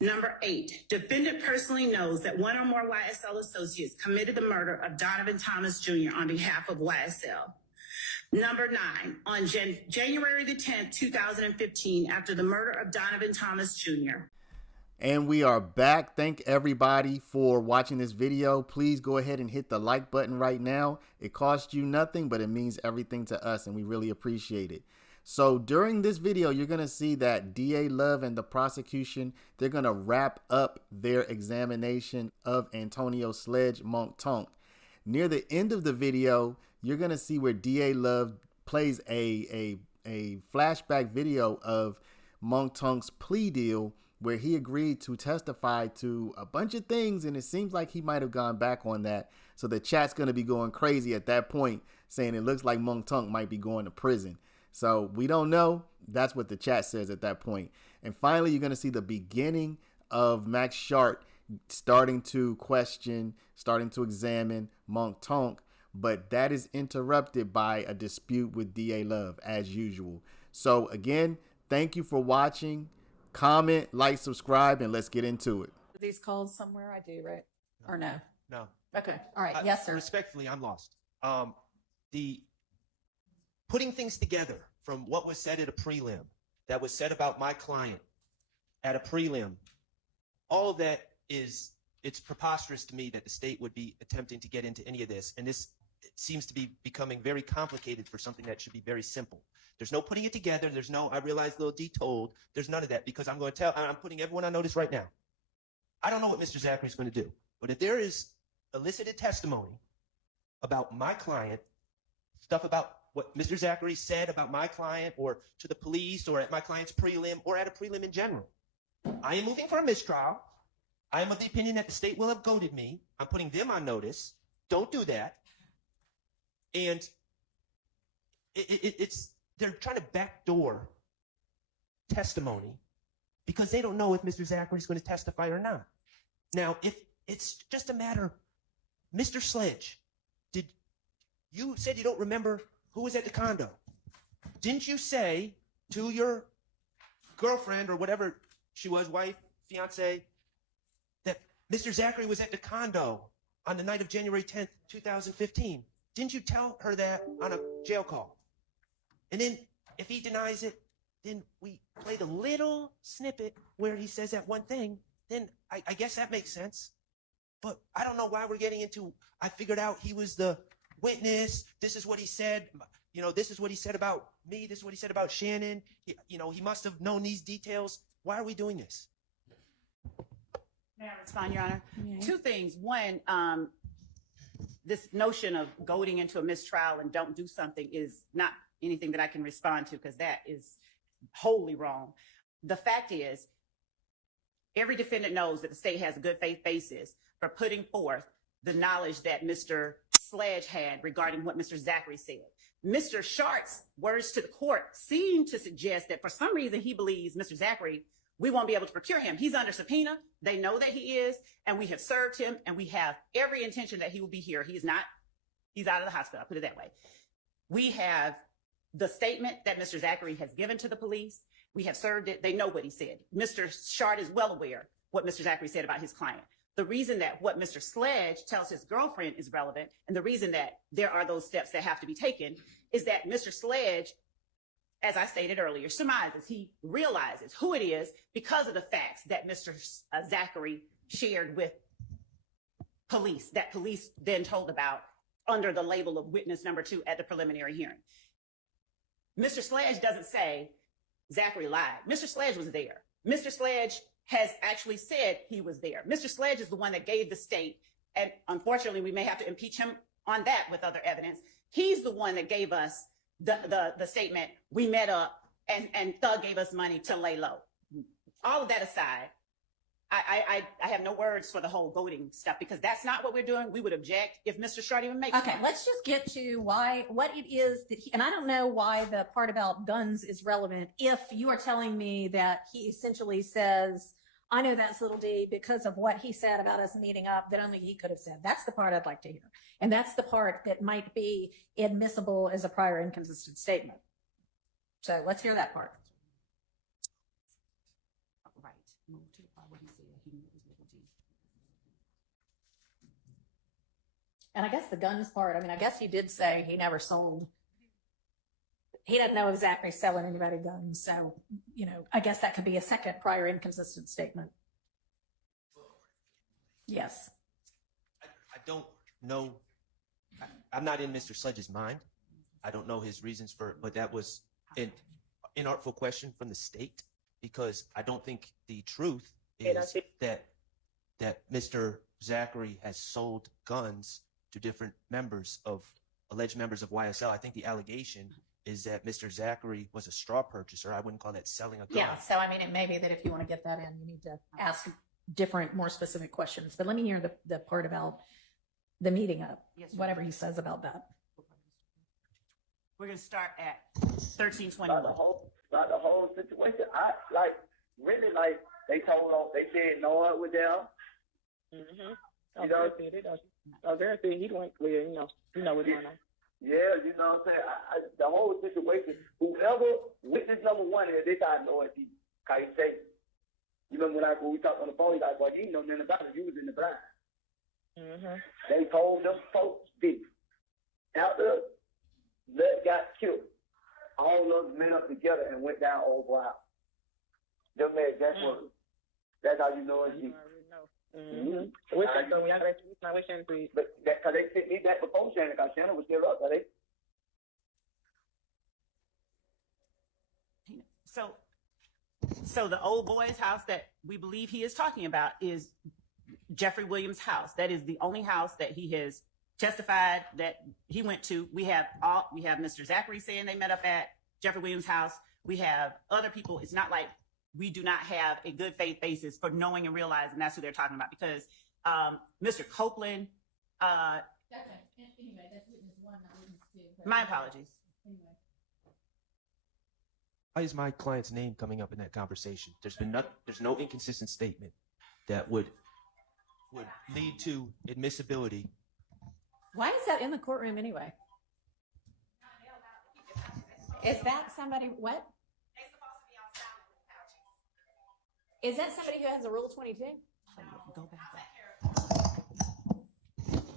Number 8, defendant personally knows that one or more YSL associates committed the murder of Donovan Thomas Jr. on behalf of YSL. Number 9, on January the 10th, 2015, after the murder of Donovan Thomas Jr. And we are back. Thank everybody for watching this video. Please go ahead and hit the like button right now. It costs you nothing, but it means everything to us, and we really appreciate it. So during this video, you're going to see that DA Love and the prosecution, they're going to wrap up their examination of Antonio Sledge, Mounk Tounk. Near the end of the video, you're going to see where DA Love plays a flashback video of Mounk Tounk's plea deal, where he agreed to testify to a bunch of things, and it seems like he might have gone back on that. So the chat's going to be going crazy at that point, saying it looks like Mounk Tounk might be going to prison. So we don't know. That's what the chat says at that point. And finally, you're going to see the beginning of Max Shardt starting to question, starting to examine Mounk Tounk, but that is interrupted by a dispute with DA Love as usual. So again, thank you for watching. Comment, like, subscribe, and let's get into it. Are these called somewhere? I do, right? Or no? No. Okay. All right. Yes, sir. Respectfully, I'm lost. The putting things together from what was said at a prelim, that was said about my client at a prelim, all of that it's preposterous to me that the state would be attempting to get into any of this. And this seems to be becoming very complicated for something that should be very simple. There's no putting it together. There's no, I realize little D told. There's none of that, because I'm going to I'm putting everyone on notice right now. I don't know what Mr. Zachary is going to do, but if there is elicited testimony about my client, stuff about what Mr. Zachary said about my client or to the police or at my client's prelim or at a prelim in general, I am moving for a mistrial. I am of the opinion that the state will have goaded me. I'm putting them on notice. Don't do that. And they're trying to backdoor testimony because they don't know if Mr. Zachary is going to testify or not. Now, if it's just a matter, Mr. Sledge, you said you don't remember who was at the condo. Didn't you say to your girlfriend or whatever she was, wife, fiance, that Mr. Zachary was at the condo on the night of January 10th, 2015? Didn't you tell her that on a jail call? And then if he denies it, then we played a little snippet where he says that one thing. Then I guess that makes sense. But I don't know why we're getting into, I figured out he was the witness. This is what he said. You know, this is what he said about me. This is what he said about Shannon. He must have known these details. Why are we doing this? May I respond, Your Honor? Yeah. Two things. One, this notion of goading into a mistrial and don't do something is not anything that I can respond to, because that is wholly wrong. The fact is, every defendant knows that the state has a good faith basis for putting forth the knowledge that Mr. Sledge had regarding what Mr. Zachary said. Mr. Schardt's words to the court seem to suggest that for some reason he believes Mr. Zachary, we won't be able to procure him. He's under subpoena. They know that he is, and we have served him, and we have every intention that he will be here. He's not, he's out of the hospital, I'll put it that way. We have the statement that Mr. Zachary has given to the police. We have served it. They know what he said. Mr. Shardt is well aware what Mr. Zachary said about his client. The reason that what Mr. Sledge tells his girlfriend is relevant, and the reason that there are those steps that have to be taken, is that Mr. Sledge, as I stated earlier, surmises, he realizes who it is because of the facts that Mr. Zachary shared with police, that police then told about under the label of witness number 2 at the preliminary hearing. Mr. Sledge doesn't say Zachary lied. Mr. Sledge was there. Mr. Sledge has actually said he was there. Mr. Sledge is the one that gave the state, and unfortunately we may have to impeach him on that with other evidence. He's the one that gave us the statement, we met up and Thug gave us money to lay low. All of that aside, I have no words for the whole voting stuff, because that's not what we're doing. We would object if Mr. Shardt even makes Okay, let's just get to what it is that and I don't know why the part about guns is relevant if you are telling me that he essentially says, I know that's little D because of what he said about us meeting up that only he could have said. That's the part I'd like to hear. And that's the part that might be admissible as a prior inconsistent statement. So let's hear that part. Right. Move to the part where he And I guess the guns part, I mean, I guess he did say he never sold. He doesn't know if Zachary's selling anybody guns. So, you know, I guess that could be a second prior inconsistent statement. Yes. I don't know. I'm not in Mr. Sledge's mind. I don't know his reasons for it, but that was an inartful question from the state, because I don't think the truth is that Mr. Zachary has sold guns to different alleged members of YSL. I think the allegation is that Mr. Zachary was a straw purchaser. I wouldn't call that selling a gun. Yeah. So, I mean, it may be that if you want to get that in, you need to ask different, more specific questions. But let me hear the part about the meeting up, Yes, whatever he says about that. We're going to start at 1321. About the whole situation. They said Noah was there. Mm-hmm. Everything he went clear, you know what's going on. Yeah, you know what I'm saying? The whole situation, whoever witness number one is, they thought Noah, because he said, you remember when we talked on the phone, he's like, well, you didn't know nothing about it, you was in the blind. Mm-hmm. They told them folks this. After Sledge got killed, all those men up together and went down over house. Them men, that's how you know it's deep. Mm-hmm. So we Shannon, please. But because they sent me back before Shannon, because Shannon was still up, they. So the old boy's house that we believe he is talking about is Jeffrey Williams' house. That is the only house that he has testified that he went to. We have Mr. Zachary saying they met up at Jeffrey Williams' house. We have other people. It's not like we do not have a good faith basis for knowing and realizing that's who they're talking about, because Mr. Copeland, Okay. Anyway, that's witness one, not witness two. my apologies. Anyway. Why is my client's name coming up in that conversation? There's no inconsistent statement that would lead to admissibility. Why is that in the courtroom anyway? Is that somebody, what? Is that somebody who has a Rule 22? Go back.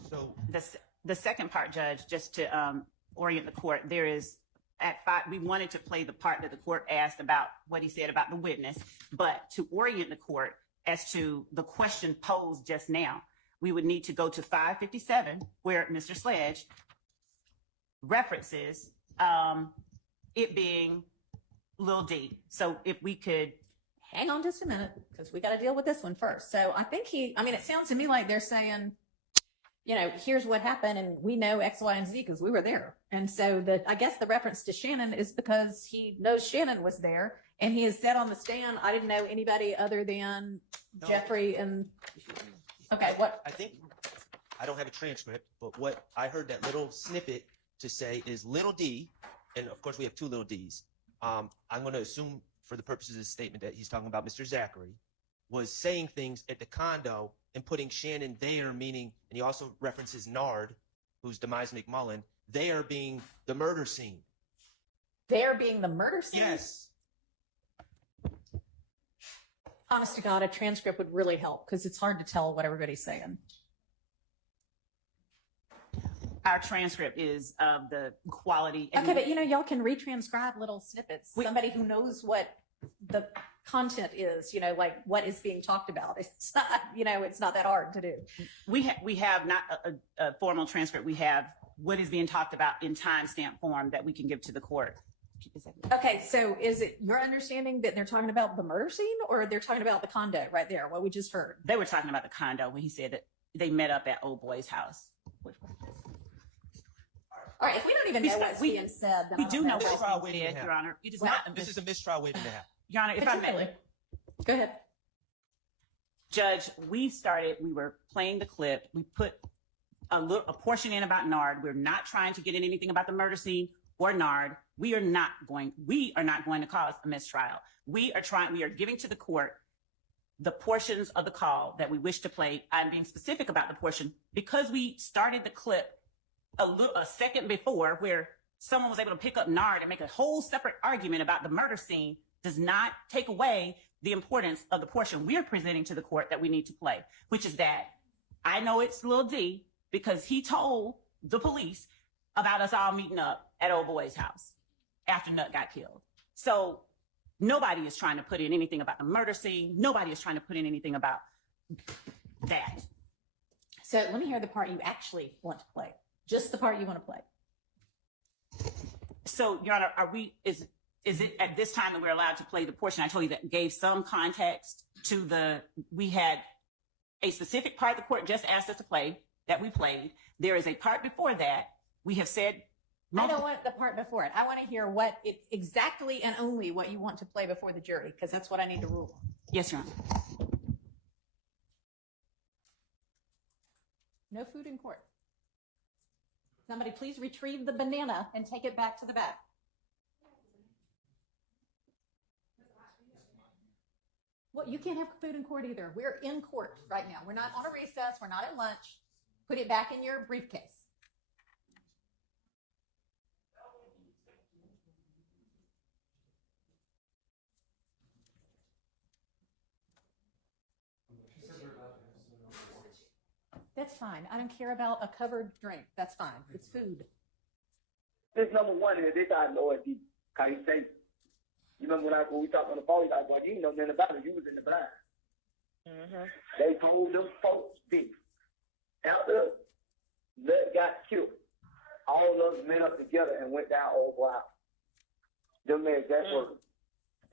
So The second part, Judge, just to orient the court, there is at 5, we wanted to play the part that the court asked about what he said about the witness, but to orient the court as to the question posed just now, we would need to go to 557, where Mr. Sledge references it being Lil D. So if we could. Hang on just a minute, because we got to deal with this one first. So I think it sounds to me like they're saying, you know, here's what happened, and we know X, Y, and Z because we were there. And so I guess the reference to Shannon is because he knows Shannon was there, and he has said on the stand, I didn't know anybody other than Jeffrey and. Okay, what? I think I don't have a transcript, but what I heard that little snippet to say is little D, and of course we have two little D's. I'm going to assume for the purposes of this statement that he's talking about Mr. Zachary was saying things at the condo and putting Shannon there, meaning, and he also references Nard, who's Demise McMullen, there being the murder scene. There being the murder scene? Yes. Honest to God, a transcript would really help because it's hard to tell what everybody's saying. Our transcript is of the quality. Okay, but y'all can retranscribe little snippets. Somebody who knows what the content is, like what is being talked about. It's not, it's not that hard to do. We have not a formal transcript. We have what is being talked about in timestamp form that we can give to the court. Okay, so is it your understanding that they're talking about the murder scene, or they're talking about the condo right there, what we just heard? They were talking about the condo when he said that they met up at old boy's house. All right, if we don't even know what's being said, then we do know what's what's being said, Your Honor. It is not. This is a mistrial waiting to happen. Your Honor, if I may. Go ahead. Judge, we were playing the clip. We put a portion in about Nard. We're not trying to get in anything about the murder scene or Nard. We are not going to cause a mistrial. We are giving to the court the portions of the call that we wish to play. I'm being specific about the portion because we started the clip a second before, where someone was able to pick up Nard and make a whole separate argument about the murder scene, does not take away the importance of the portion we're presenting to the court that we need to play, which is that I know it's Lil D because he told the police about us all meeting up at old boy's house after Nut got killed. So nobody is trying to put in anything about the murder scene. Nobody is trying to put in anything about that. So let me hear the part you actually want to play. Just the part you want to play. So, Your Honor, is it at this time that we're allowed to play the portion I told you that gave some context to we had a specific part the court just asked us to play that we played. There is a part before that we have said. I don't want the part before it. I want to hear exactly and only what you want to play before the jury, because that's what I need to rule on. Yes, Your Honor. No food in court. Somebody please retrieve the banana and take it back to the back. Well, you can't have food in court either. We're in court right now. We're not on a recess. We're not at lunch. Put it back in your briefcase. That's fine. I don't care about a covered drink. That's fine. It's food. This number one is this I know it deep. Cause he say, you remember when we talked on the phone, he's like, boy, you know nothing about it. You was in the blind. Mm-hmm. They told them folks deep. After Sledge got killed, all of us met up together and went down old boy house. Them made that work.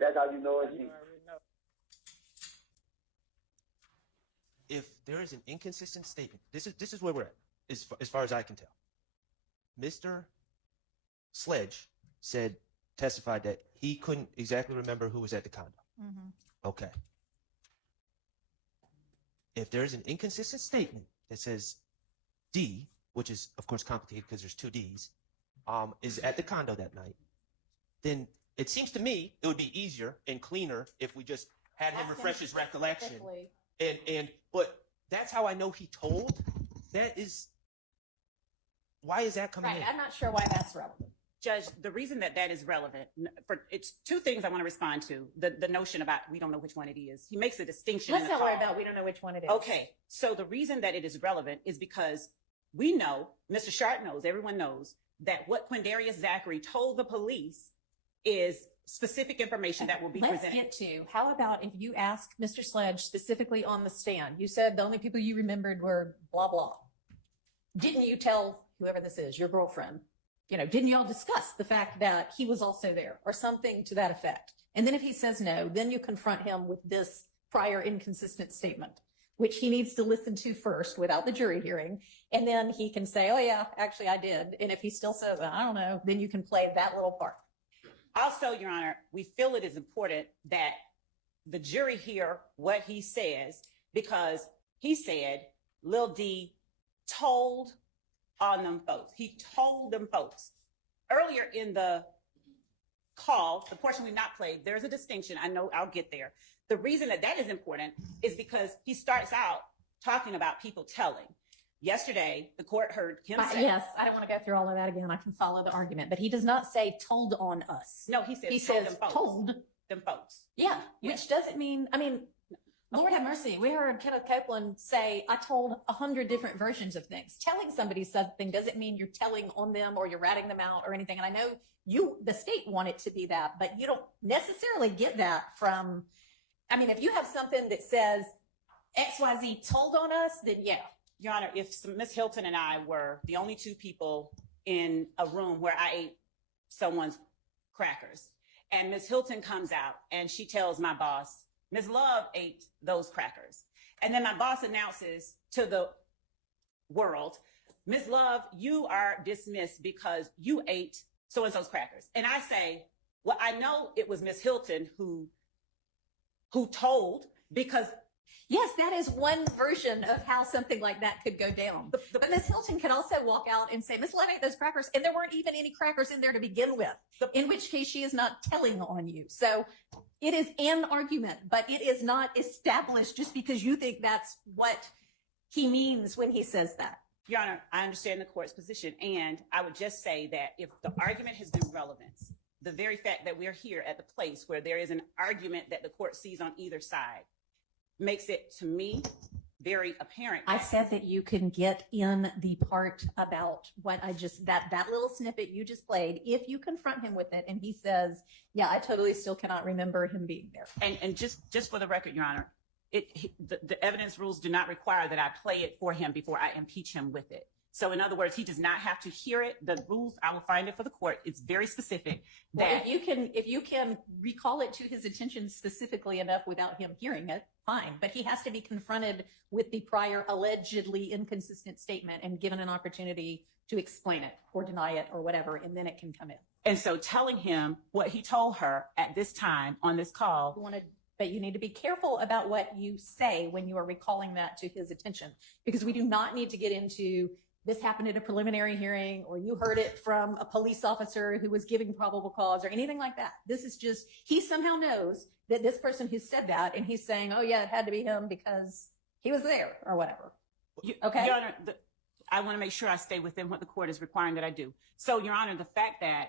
That's how you know it's deep. If there is an inconsistent statement, this is where we're at, as far as I can tell. Mr. Sledge testified that he couldn't exactly remember who was at the condo. Mm-hmm. Okay. If there is an inconsistent statement that says D, which is of course complicated because there's two D's, is at the condo that night, then it seems to me it would be easier and cleaner if we just had him refresh his recollection. But that's how I know he told. Why is that coming in? I'm not sure why that's relevant. Judge, the reason that is relevant, it's two things I want to respond to. The notion about we don't know which one it is. He makes a distinction. Let's not worry about we don't know which one it is. Okay, so the reason that it is relevant is because we know, Mr. Shardt knows, everyone knows, that what Quindarius Zachary told the police is specific information that will be presented. Let's get to, how about if you ask Mr. Sledge specifically on the stand, you said the only people you remembered were blah, blah. Didn't you tell whoever this is, your girlfriend, didn't y'all discuss the fact that he was also there or something to that effect? And then if he says no, then you confront him with this prior inconsistent statement, which he needs to listen to first without the jury hearing. And then he can say, oh yeah, actually I did. And if he still says, I don't know, then you can play that little part. Also, Your Honor, we feel it is important that the jury hear what he says, because he said Lil D told on them folks. He told them folks. Earlier in the call, the portion we've not played, there's a distinction. I know I'll get there. The reason that is important is because he starts out talking about people telling. Yesterday, the court heard him say. Yes, I don't want to go through all of that again. I can follow the argument, but he does not say told on us. No, he says them folks. Told them folks. Yeah, which doesn't mean, Lord have mercy. We heard Kenneth Copeland say, I told 100 different versions of things. Telling somebody something doesn't mean you're telling on them or you're ratting them out or anything. And I know the state want it to be that, but you don't necessarily get that from, if you have something that says XYZ told on us, then yeah. Your Honor, if Ms. Hilton and I were the only two people in a room where I ate someone's crackers, and Ms. Hilton comes out and she tells my boss, Ms. Love ate those crackers. And then my boss announces to the world, Ms. Love, you are dismissed because you ate so-and-so's crackers. And I say, well, I know it was Ms. Hilton who told, because yes, that is one version of how something like that could go down. But Ms. Hilton can also walk out and say, Ms. Love ate those crackers, and there weren't even any crackers in there to begin with, in which case she is not telling on you. So it is an argument, but it is not established just because you think that's what he means when he says that. Your Honor, I understand the court's position, and I would just say that if the argument has been relevance, the very fact that we're here at the place where there is an argument that the court sees on either side makes it, to me, very apparent. I said that you can get in the part about what I just, that little snippet you just played, if you confront him with it and he says, yeah, I totally still cannot remember him being there. And just for the record, Your Honor, the evidence rules do not require that I play it for him before I impeach him with it. So in other words, he does not have to hear it. The rules, I will find it for the court. It's very specific. Well, if you can recall it to his attention specifically enough without him hearing it, fine. But he has to be confronted with the prior allegedly inconsistent statement and given an opportunity to explain it or deny it or whatever, and then it can come in. And so telling him what he told her at this time on this call. But you need to be careful about what you say when you are recalling that to his attention, because we do not need to get into this happened at a preliminary hearing, or you heard it from a police officer who was giving probable cause or anything like that. This is just, he somehow knows that this person who said that, and he's saying, oh yeah, it had to be him because he was there or whatever. Okay. Your Honor, I want to make sure I stay within what the court is requiring that I do. So, Your Honor, the fact that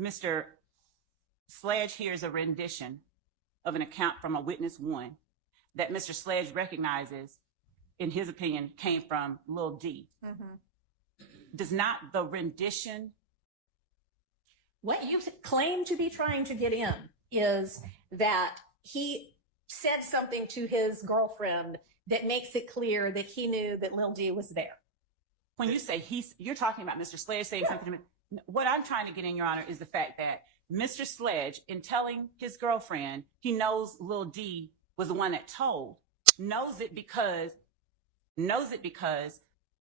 Mr. Sledge hears a rendition of an account from a witness one that Mr. Sledge recognizes, in his opinion, came from Lil D. Does not the rendition? What you claim to be trying to get in is that he said something to his girlfriend that makes it clear that he knew that Lil D was there. When you say you're talking about Mr. Sledge saying something to me. What I'm trying to get in, Your Honor, is the fact that Mr. Sledge, in telling his girlfriend he knows Lil D was the one that told, knows it because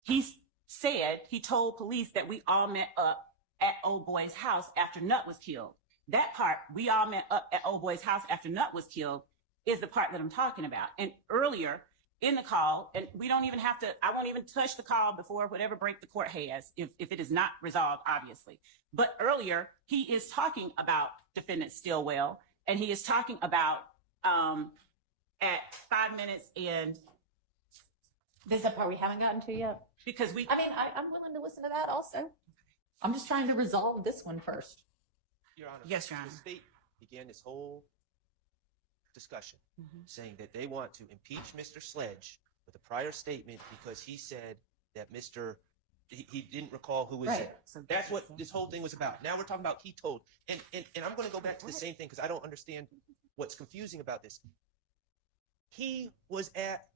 he said he told police that we all met up at old boy's house after Nut was killed. That part, we all met up at old boy's house after Nut was killed, is the part that I'm talking about. And earlier in the call, and we don't even have to, I won't even touch the call before whatever break the court has, if it is not resolved, obviously. But earlier, he is talking about defendant Stillwell, and he is talking about at 5 minutes in. This is the part we haven't gotten to yet. Because I'm willing to listen to that also. I'm just trying to resolve this one first. Your Honor. Yes, Your Honor. The state began this whole discussion saying that they want to impeach Mr. Sledge with a prior statement because he said that he didn't recall who was there. So that's what this whole thing was about. Now we're talking about he told. And I'm going to go back to the same thing because I don't understand what's confusing about this. He was at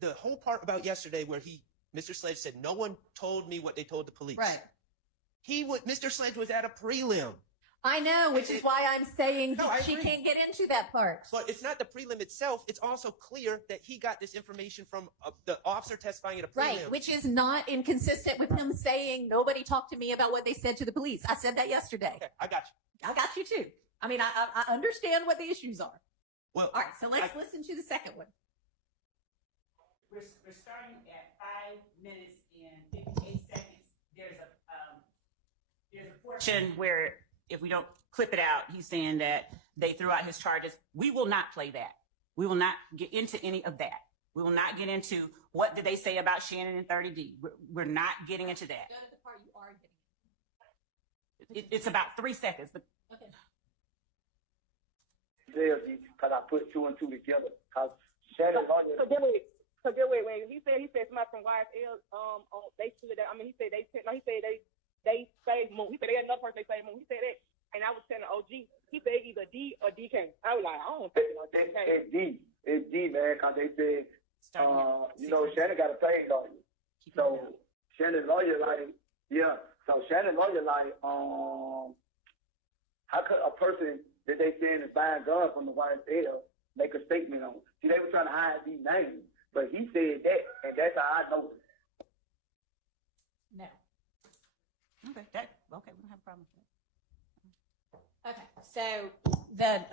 the whole part about yesterday where Mr. Sledge said, no one told me what they told the police. Right. Mr. Sledge was at a prelim. I know, which is why I'm saying she agree. can't get into that part. But it's not the prelim itself. It's also clear that he got this information from the officer testifying at a prelim. Right, which is not inconsistent with him saying, nobody talked to me about what they said to the police. I said that yesterday. Okay, I got you. I got you too. I mean, I understand what the issues are. Well, all right, so let's listen to the second one. We're starting at 5 minutes and 58 seconds. There's a portion where, if we don't clip it out, he's saying that they threw out his charges. We will not play that. We will not get into any of that. We will not get into what did they say about Shannon and 30D. We're not getting into that. Go to the part you are getting into. It's about 3 seconds. Okay. Because I put two and two together. Because Shannon So get wait. He said somebody from YSL they stood there. I mean, he said they saved Moon. He said they had another person they saved Moon. He said that, and I was telling OG. He said either D or DK. I was like, I don't think it's D. It's D, man. Because they said, Shannon got a paid lawyer. So Shannon's lawyer So Shannon's lawyer how could a person that they saying is buying guns from the YSL make a statement on? See, they were trying to hide these names. But he said that, and that's how I know it. No. Okay, we don't have a problem with that. Okay, so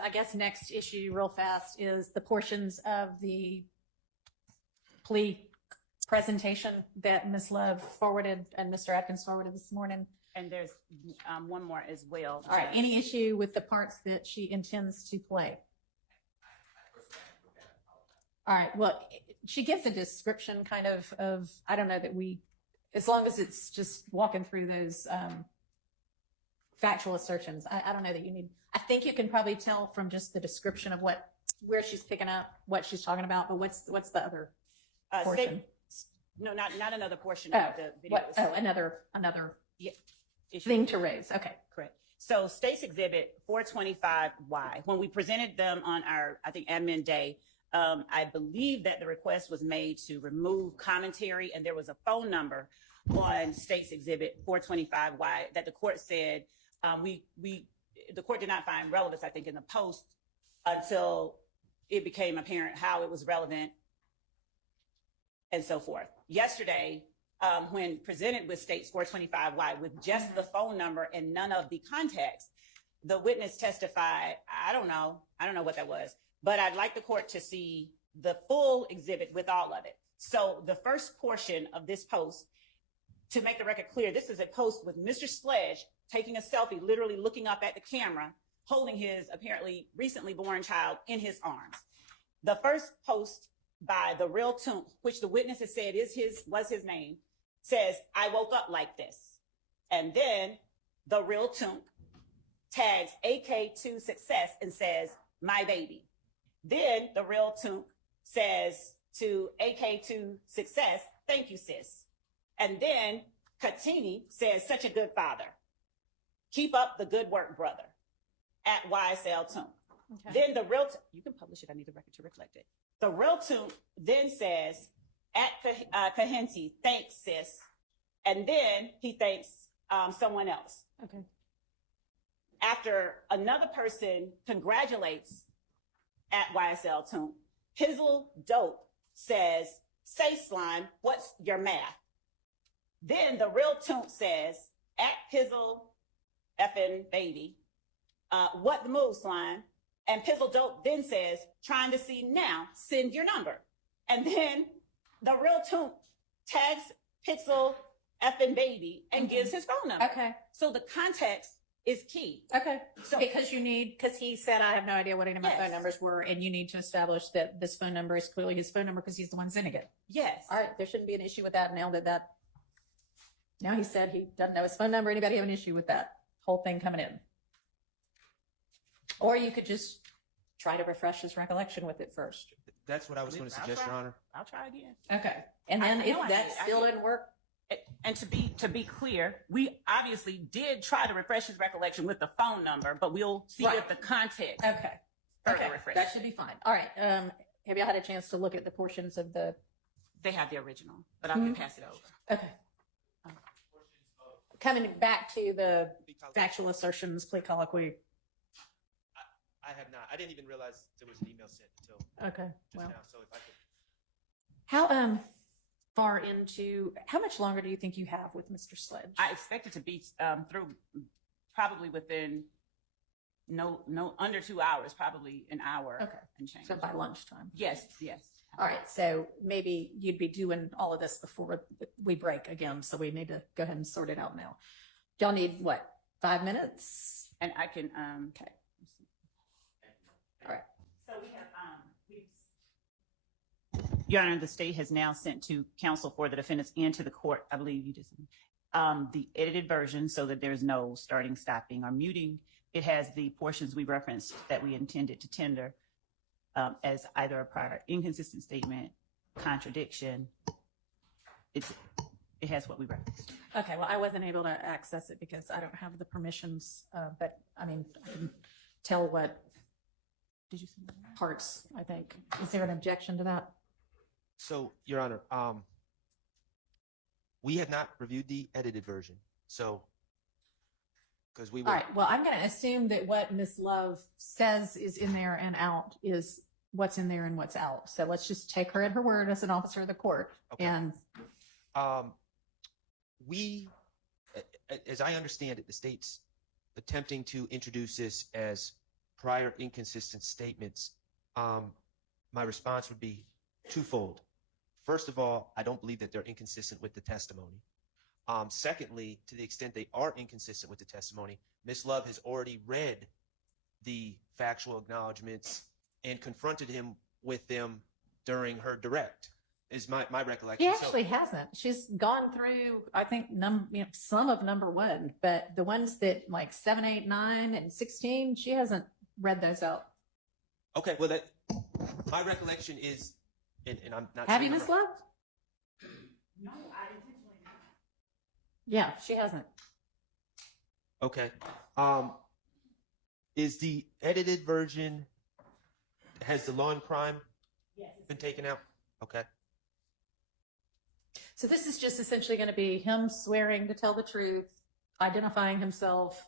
I guess next issue real fast is the portions of the plea presentation that Ms. Love forwarded and Mr. Atkins forwarded this morning. And there's one more as well. All right, any issue with the parts that she intends to play? All right, well, she gives a description kind of I don't know that as long as it's just walking through those factual assertions. I don't know that you need, I think you can probably tell from just the description of where she's picking up, what she's talking about, but what's the other portion? No, not another portion Oh, of the video. another Yeah, issue. thing to raise. Okay. Correct. So State's Exhibit 425Y, when we presented them on our, I think, admin day, I believe that the request was made to remove commentary, and there was a phone number on State's Exhibit 425Y that the court said the court did not find relevance, I think, in the post until it became apparent how it was relevant and so forth. Yesterday, when presented with State's 425Y with just the phone number and none of the context, the witness testified, I don't know what that was, but I'd like the court to see the full exhibit with all of it. So the first portion of this post, to make the record clear, this is a post with Mr. Sledge taking a selfie, literally looking up at the camera, holding his apparently recently born child in his arms. The first post by the real Tounk, which the witness has said was his name, says, "I woke up like this." And then the real Tounk tags AK2 Success and says, "My baby." Then the real Tounk says to AK2 Success, "Thank you, sis." And then Katini says, "Such a good father. Keep up the good work, brother," at YSL Tounk. Okay. Then the real, you can publish it. I need the record to reflect it. The real Tounk then says, at Kahenti, "Thanks, sis." And then he thanks someone else. Okay. After another person congratulates at YSL Tounk, Pizzle Dope says, "Say, Slime, what's your math?" Then the real Tounk says, at Pizzle effing baby, "What the move, Slime?" And Pizzle Dope then says, "Trying to see now, send your number." And then the real Tounk tags Pixel effing baby and gives his phone number. Okay. So the context is key. Okay. So- because he said, "I have no idea what any of my Yes. phone numbers were," and you need to establish that this phone number is clearly his phone number because he's the one sending it. Yes. All right. There shouldn't be an issue with that now he said he doesn't know his phone number. Anybody have an issue with that whole thing coming in? Or you could just try to refresh his recollection with it first. That's what I was going to suggest, Your Honor. I'll try again. Okay. And then I if know I that did. still didn't work, And to be clear, we obviously did try to refresh his recollection with the phone number, but we'll see Right. if the context okay. further Okay. refreshed. That should be fine. All right. Have y'all had a chance to look at the portions of the, They have the original, but I can pass it over. okay. Coming back to the factual assertions, plea colloquy. I have not. I didn't even realize there was an email sent until Okay. just Well, now. So if I could. how far into, how much longer do you think you have with Mr. Sledge? I expect it to be through probably within under 2 hours, probably an hour Okay. and change. So by lunchtime. Yes. All right. So maybe you'd be doing all of this before we break again. So we need to go ahead and sort it out now. Y'all need what? 5 minutes? And I can, Okay. All right. So we have, Your Honor, the state has now sent to counsel for the defendants and to the court, I believe you just, the edited version so that there's no starting, stopping, or muting. It has the portions we referenced that we intended to tender as either a prior inconsistent statement, contradiction. It has what we referenced. Okay. Well, I wasn't able to access it because I don't have the permissions. But I mean, I can tell what Did you see that? parts, I think. Is there an objection to that? So, Your Honor, we had not reviewed the edited version. So, because we were. All right. Well, I'm going to assume that what Ms. Love says is in there and out is what's in there and what's out. So let's just take her at her word as an officer of the court. Okay. And We, as I understand it, the state's attempting to introduce this as prior inconsistent statements. My response would be twofold. First of all, I don't believe that they're inconsistent with the testimony. Secondly, to the extent they are inconsistent with the testimony, Ms. Love has already read the factual acknowledgments and confronted him with them during her direct. is my recollection. She actually hasn't. She's gone through, I think, some of number one, but the ones that like 7, 8, 9, and 16, she hasn't read those out. Okay, well, my recollection is, and I'm not. Have you, saying Miss I'm- Love? No, I intentionally not. Yeah, she hasn't. Okay. Is the edited version, has the law and crime been taken out? Okay. So this is just essentially going to be him swearing to tell the truth, identifying himself,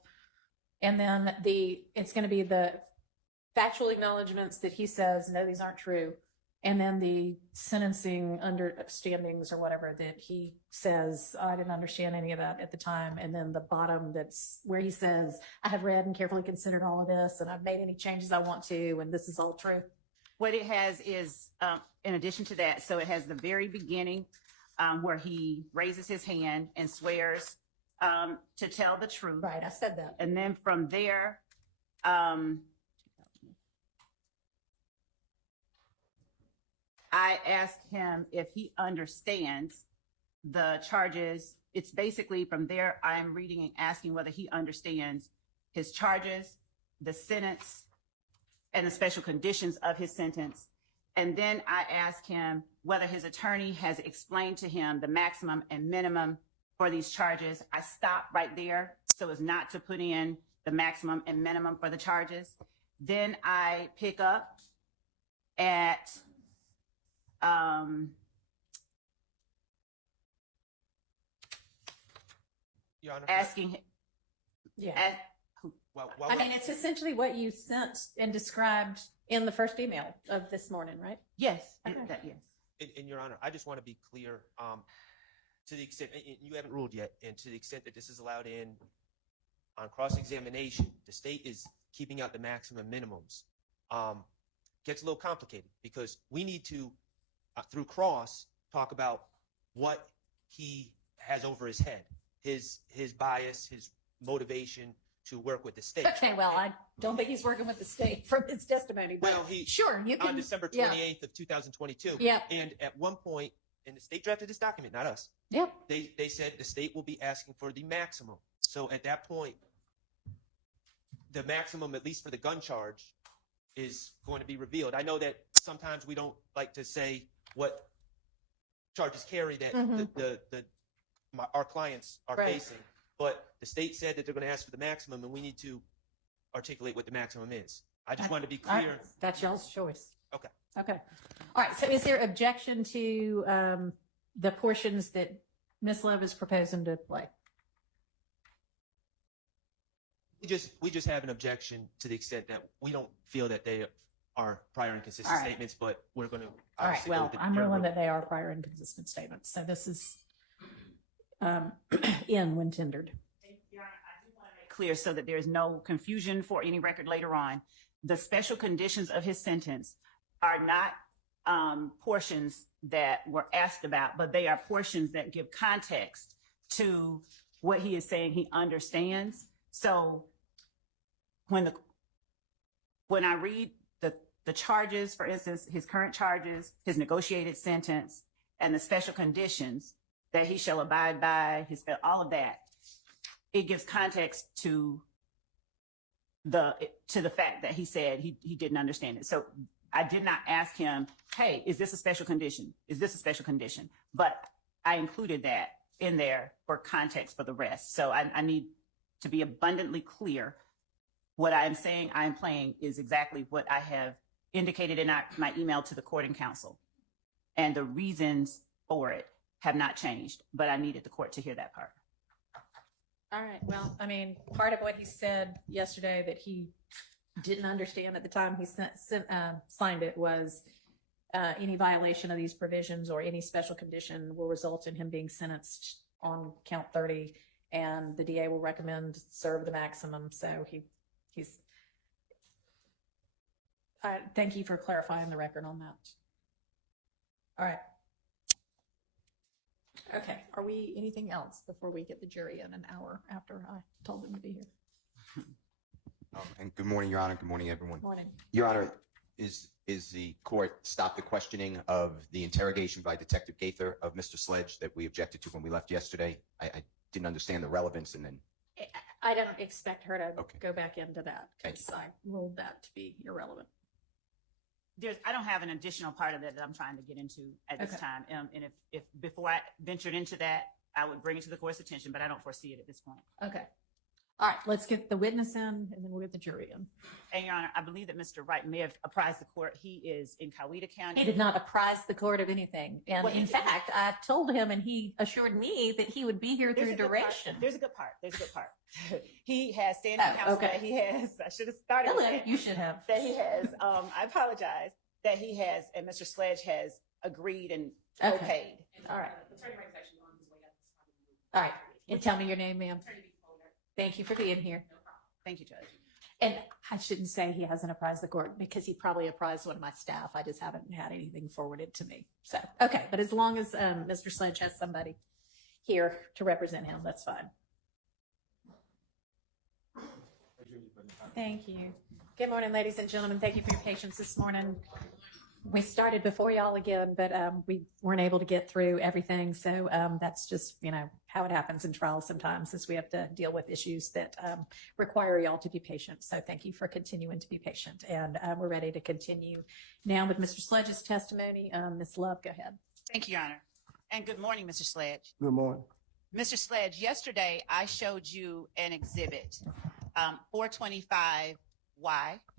and then it's going to be the factual acknowledgments that he says, no, these aren't true. And then the sentencing understandings or whatever that he says, I didn't understand any of that at the time. And then the bottom that's where he says, I have read and carefully considered all of this, and I've made any changes I want to, and this is all true. What it has is, in addition to that, so it has the very beginning where he raises his hand and swears to tell the truth. Right, I said that. And then from there, I asked him if he understands the charges. It's basically from there, I'm reading and asking whether he understands his charges, the sentence, and the special conditions of his sentence. And then I asked him whether his attorney has explained to him the maximum and minimum for these charges. I stopped right there so as not to put in the maximum and minimum for the charges. Then I pick up at Your Honor. asking Yeah. Well, I mean, it's essentially what you sent and described in the first email of this morning, right? yes, Okay. yes. in Your Honor, I just want to be clear, to the extent, and you haven't ruled yet, and to the extent that this is allowed in on cross-examination, the state is keeping out the maximum minimums. Gets a little complicated because we need to, through cross, talk about what he has over his head, his bias, his motivation to work with the state. Okay, well, I don't think he's working with the state from his testimony, but Well, sure, you can. On December yeah. 28th of 2022. Yeah. And at one point, and the state drafted this document, not us. Yep. They said the state will be asking for the maximum. So at that point, the maximum, at least for the gun charge, is going to be revealed. I know that sometimes we don't like to say what charges carry that our clients are Right. facing, but the state said that they're going to ask for the maximum, and we need to articulate what the maximum is. I just wanted to be All right, clear. that's y'all's choice. Okay. Okay. All right. So is there objection to the portions that Ms. Love is proposing to play? We just have an objection to the extent that we don't feel that they are prior inconsistent All right. statements, but we're going to. All right. Well, I'm ruling that they are prior inconsistent statements. So this is in when tendered. Your Honor, I do want to make clear so that there is no confusion for any record later on. The special conditions of his sentence are not portions that were asked about, but they are portions that give context to what he is saying he understands. So when I read the charges, for instance, his current charges, his negotiated sentence, and the special conditions that he shall abide by, all of that, it gives context to the fact that he said he didn't understand it. So I did not ask him, hey, is this a special condition? Is this a special condition? But I included that in there for context for the rest. So I need to be abundantly clear. What I am saying, I am playing is exactly what I have indicated in my email to the court and counsel. And the reasons for it have not changed, but I needed the court to hear that part. All right. Well, I mean, part of what he said yesterday that he didn't understand at the time he signed it was any violation of these provisions or any special condition will result in him being sentenced on count 30, and the DA will recommend serve the maximum. So he's. Thank you for clarifying the record on that. All right. Okay. Are we anything else before we get the jury in an hour after I told them to be here? And good morning, Your Honor. Good morning, everyone. Morning. Your Honor, is the court stop the questioning of the interrogation by Detective Gaither of Mr. Sledge that we objected to when we left yesterday? I didn't understand the relevance, and then I don't expect her to Okay. go back into that Thank because I ruled that to be irrelevant. I don't have an additional part of that I'm trying to get into at this Okay. time. And if before I ventured into that, I would bring it to the court's attention, but I don't foresee it at this point. Okay. All right, let's get the witness in and then we'll get the jury in. And Your Honor, I believe that Mr. Wright may have apprised the court. He is in Coweta County. He did not apprise the court of anything. And Well, he in did. fact, I told him and he assured me that he would be here There's through a good part. direction. There's a good part. There's a good part. He has standing Oh, counsel. okay. That he has. I should have started with Hello, that. you should have. That he has. I apologize. That he has, and Mr. Sledge has agreed and Okay. okayed. All right. All right. And tell me your name, ma'am. Thank you for being here. Thank you, Judge. And I shouldn't say he hasn't apprised the court because he probably apprised one of my staff. I just haven't had anything forwarded to me. So, okay. But as long as Mr. Sledge has somebody here to represent him, that's fine. Thank you. Good morning, ladies and gentlemen. Thank you for your patience this morning. We started before y'all again, but we weren't able to get through everything. So that's just, how it happens in trials sometimes, is we have to deal with issues that require y'all to be patient. So thank you for continuing to be patient. And we're ready to continue now with Mr. Sledge's testimony. Ms. Love, go ahead. Thank you, Your Honor. And good morning, Mr. Sledge. Good morning. Mr. Sledge, yesterday I showed you an exhibit, 425Y,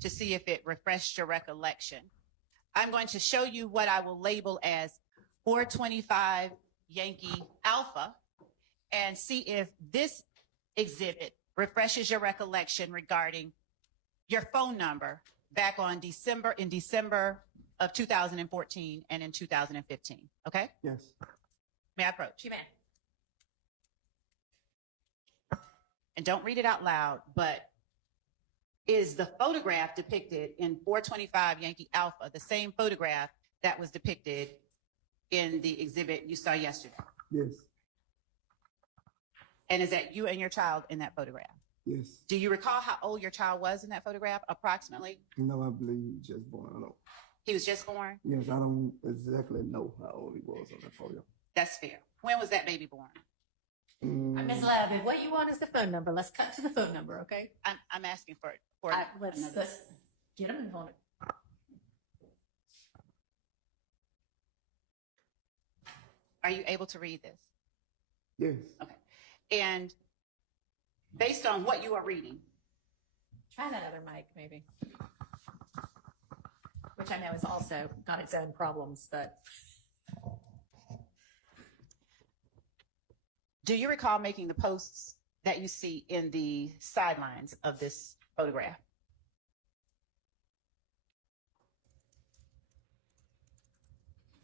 to see if it refreshed your recollection. I'm going to show you what I will label as 425 Yankee Alpha and see if this exhibit refreshes your recollection regarding your phone number back in December of 2014 and in 2015. Okay? Yes. May I approach? You may. And don't read it out loud, but is the photograph depicted in 425 Yankee Alpha the same photograph that was depicted in the exhibit you saw yesterday? Yes. And is that you and your child in that photograph? Yes. Do you recall how old your child was in that photograph, approximately? No, I believe he just born. I know. He was just born? Yes, I don't exactly know how old he was on that photo. That's fair. When was that baby born? Ms. Love, if what you want is the phone number, let's cut to the phone number, okay? I'm asking for Let's get a move on it. Are you able to read this? Yes. Okay. And based on what you are reading, Try that other mic, maybe. Which I know has also got its own problems, but do you recall making the posts that you see in the sidelines of this photograph?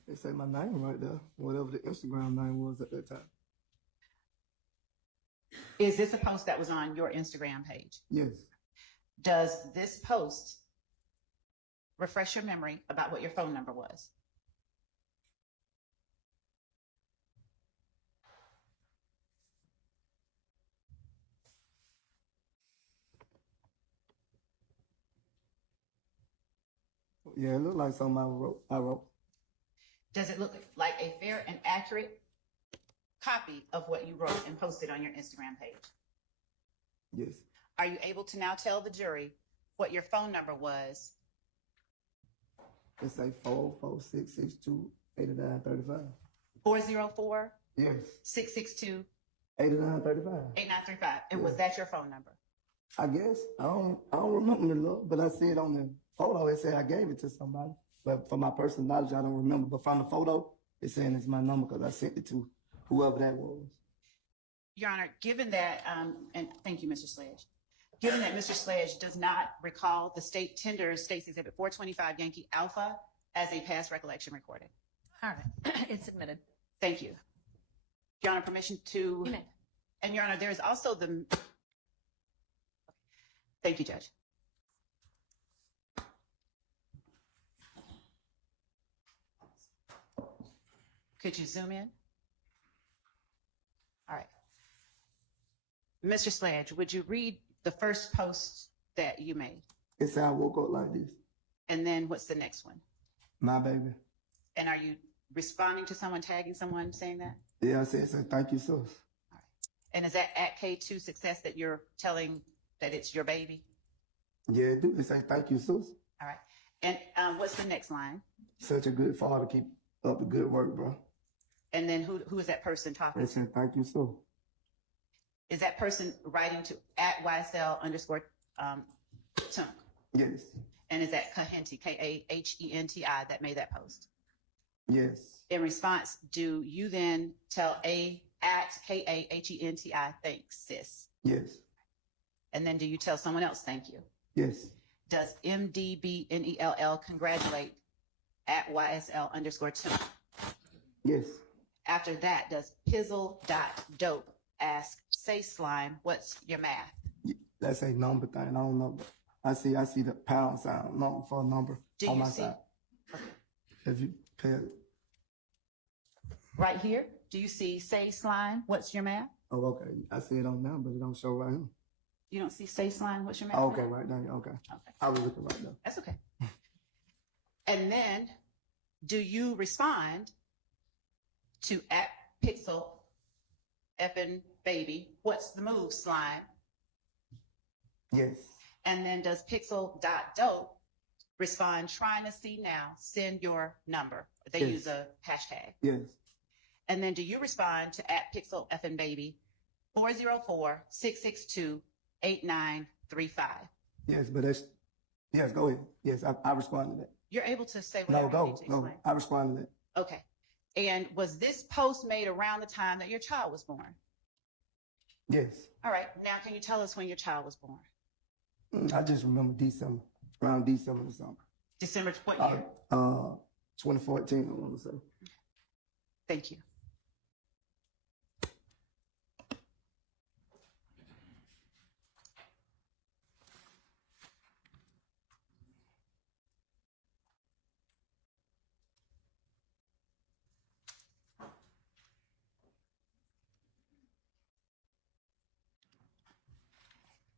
They say my name right there, whatever the Instagram name was at that time. Is this a post that was on your Instagram page? Yes. Does this post refresh your memory about what your phone number was? Yeah, it looked like something I wrote. Does it look like a fair and accurate copy of what you wrote and posted on your Instagram page? Yes. Are you able to now tell the jury what your phone number was? It's like 446628935. 404 Yes. 662 8935. 8935. And Yeah. was that your phone number? I guess. I don't remember the look, but I see it on the photo. It said I gave it to somebody. But for my personal knowledge, I don't remember. But from the photo, it's saying it's my number because I sent it to whoever that was. Your Honor, given that, and thank you, Mr. Sledge. Given that Mr. Sledge does not recall the state tender State's Exhibit 425 Yankee Alpha as a past recollection recording. all right, it's admitted. Thank you. Your Honor, permission to, You may. and Your Honor, there is also the, thank you, Judge. Could you zoom in? All right. Mr. Sledge, would you read the first post that you made? It said I woke up like this. And then what's the next one? My baby. And are you responding to someone, tagging someone, saying that? Yeah, I said, thank you, sis. And is that at K2 Success that you're telling that it's your baby? Yeah, it do. They say, thank you, sis. All right. And what's the next line? Such a good father. Keep up the good work, bro. And then who is that person talking They to? said, thank you, sis. Is that person writing to at YSL _ Tounk? Yes. And is that Kahenti, Kahenti, that made that post? Yes. In response, do you then tell at Kahenti, thanks, sis? Yes. And then do you tell someone else thank you? Yes. Does MDBNELL congratulate at YSL _ Tounk? Yes. After that, does Pizzle.dope ask, say slime, what's your math? That's a number thing. I don't know. I see the pound sign number for a number Do on you my see- side. If you pay it. Right here, do you see say slime, what's your math? Oh, okay. I see it on now, but it don't show right here. You don't see say slime, what's your math? Oh, okay, right there. Okay. Okay. I was looking right there. That's okay. And then do you respond to at Pixel effing baby, what's the move, slime? Yes. And then does Pixel.dope respond, trying to see now, send your number? They Yes. use a hashtag. Yes. And then do you respond to at Pixel effing baby 404-662-8935? Yes, but that's, yes, go ahead. Yes, I responded to that. You're able to say No, whatever you need to go. explain. I responded to that. Okay. And was this post made around the time that your child was born? Yes. All right. Now, can you tell us when your child was born? I just remember December, around December or something. December what year? 2014, I want to say. Thank you.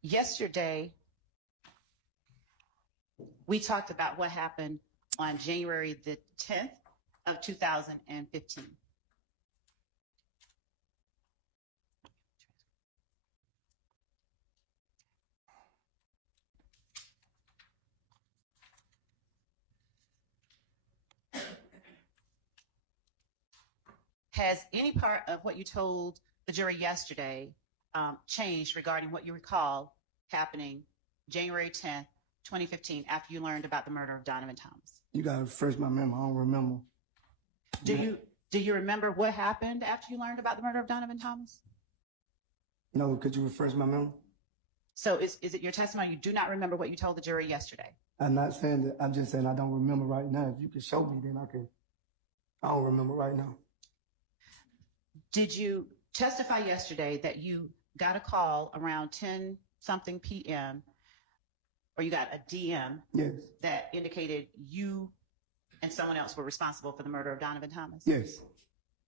Yesterday, we talked about what happened on January the 10th of 2015. Has any part of what you told the jury yesterday changed regarding what you recall happening January 10th, 2015, after you learned about the murder of Donovan Thomas? You got to refresh my memory. I don't remember. Do you remember what happened after you learned about the murder of Donovan Thomas? No, could you refresh my memory? So is it your testimony you do not remember what you told the jury yesterday? I'm not saying that. I'm just saying I don't remember right now. If you could show me, then I can. I don't remember right now. Did you testify yesterday that you got a call around 10-something p.m. or you got a DM Yes. that indicated you and someone else were responsible for the murder of Donovan Thomas? Yes.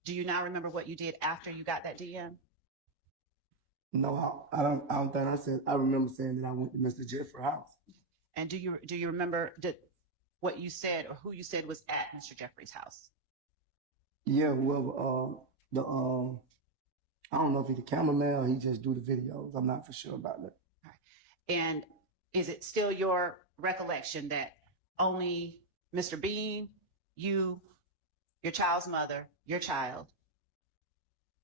Do you now remember what you did after you got that DM? No, I don't think I said. I remember saying that I went to Mr. Jeffrey's house. And do you remember what you said or who you said was at Mr. Jeffrey's house? Yeah, whoever I don't know if he's the cameraman or he just do the videos. I'm not for sure about that. And is it still your recollection that only Mr. Bean, you, your child's mother, your child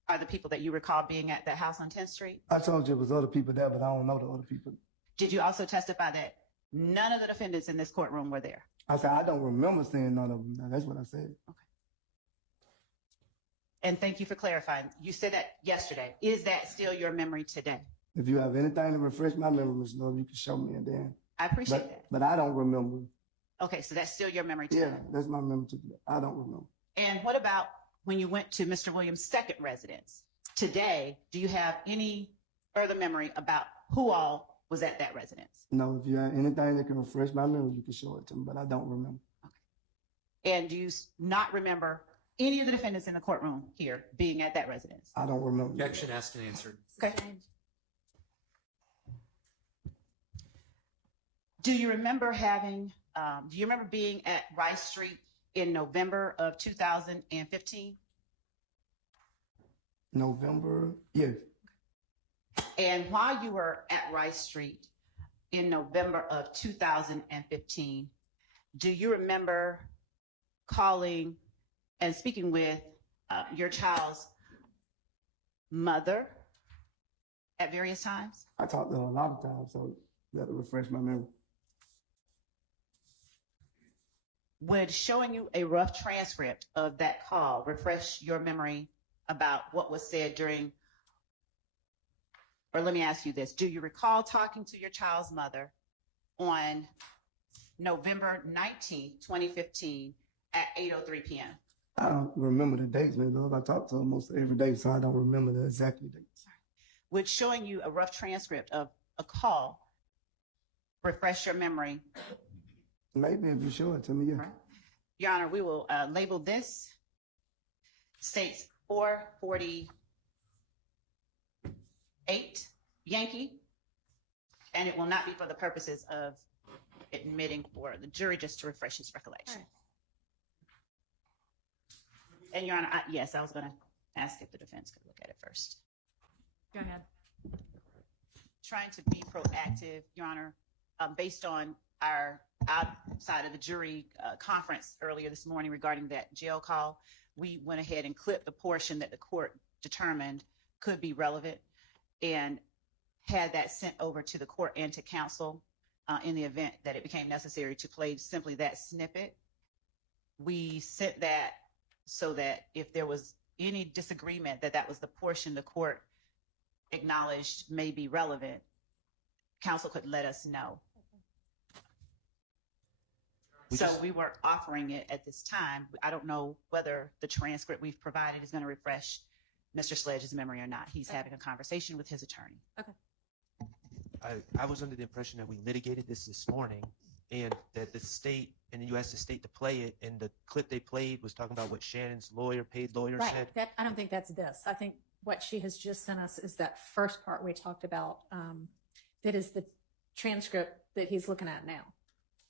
are the people that you recall being at that house on 10th Street? I told you it was other people there, but I don't know the other people. Did you also testify that none of the defendants in this courtroom were there? I said I don't remember seeing none of them. That's what I said. Okay. And thank you for clarifying. You said that yesterday. Is that still your memory today? If you have anything to refresh my memory, Ms. Love, you can show me and then. I appreciate that. But I don't remember. Okay, so that's still your memory today. Yeah, that's my memory today. I don't remember. And what about when you went to Mr. Williams' second residence? Today, do you have any further memory about who all was at that residence? No, if you have anything that can refresh my memory, you can show it to me, but I don't remember. Okay. And do you not remember any of the defendants in the courtroom here being at that residence? I don't remember. Objection asked and answered. Okay. Do you remember having Do you remember being at Rice Street in November of 2015? November, yes. And while you were at Rice Street in November of 2015, do you remember calling and speaking with your child's mother at various times? I talked to her a lot of times, so you have to refresh my memory. Would showing you a rough transcript of that call refresh your memory about what was said during, or let me ask you this, do you recall talking to your child's mother on November 19th, 2015 at 8:03 p.m.? I don't remember the dates, man. Love. I talk to her most every day, so I don't remember the exact dates. Would showing you a rough transcript of a call refresh your memory? Maybe if you show it to me, yeah. Right. Your Honor, we will label this states 448 Yankee, and it will not be for the purposes of admitting for the jury, just to refresh his recollection. Right. And Your Honor, yes, I was going to ask if the defense could look at it first. Go ahead. Trying to be proactive, Your Honor, based on our outside of the jury conference earlier this morning regarding that jail call, we went ahead and clipped the portion that the court determined could be relevant and had that sent over to the court and to counsel in the event that it became necessary to play simply that snippet. We sent that so that if there was any disagreement that that was the portion the court acknowledged may be relevant, counsel could let us know. We were offering it at this time. I don't know whether the transcript we've provided is going to refresh Mr. Sledge's memory or not. He's having a conversation with his attorney. Okay. I was under the impression that we litigated this morning and that the state, and then you asked the state to play it, and the clip they played was talking about what Shannon's paid lawyer Right. said. That, I don't think that's this. I think what she has just sent us is that first part we talked about. That is the transcript that he's looking at now.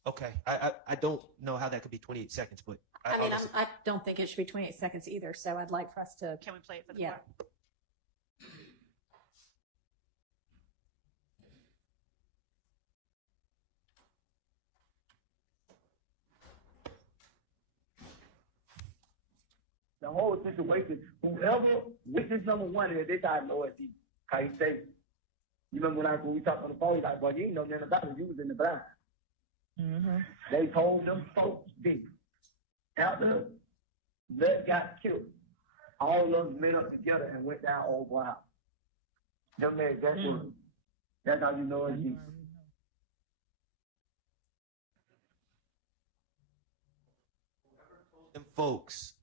Okay. I don't know how that could be 28 seconds, but I mean, honestly- I don't think it should be 28 seconds either. So I'd like for us to. Can we play it for the Yeah. court? The whole situation, whoever witness number one is, they thought know it. How he say, you remember when we talked on the phone, he's like, boy, you ain't know nothing about it. You was in the blind. Mm-hmm. They told them folks this. After Sledge got killed, all of them met up together and went down over house. Them made that word. That's how you know it's deep. them folks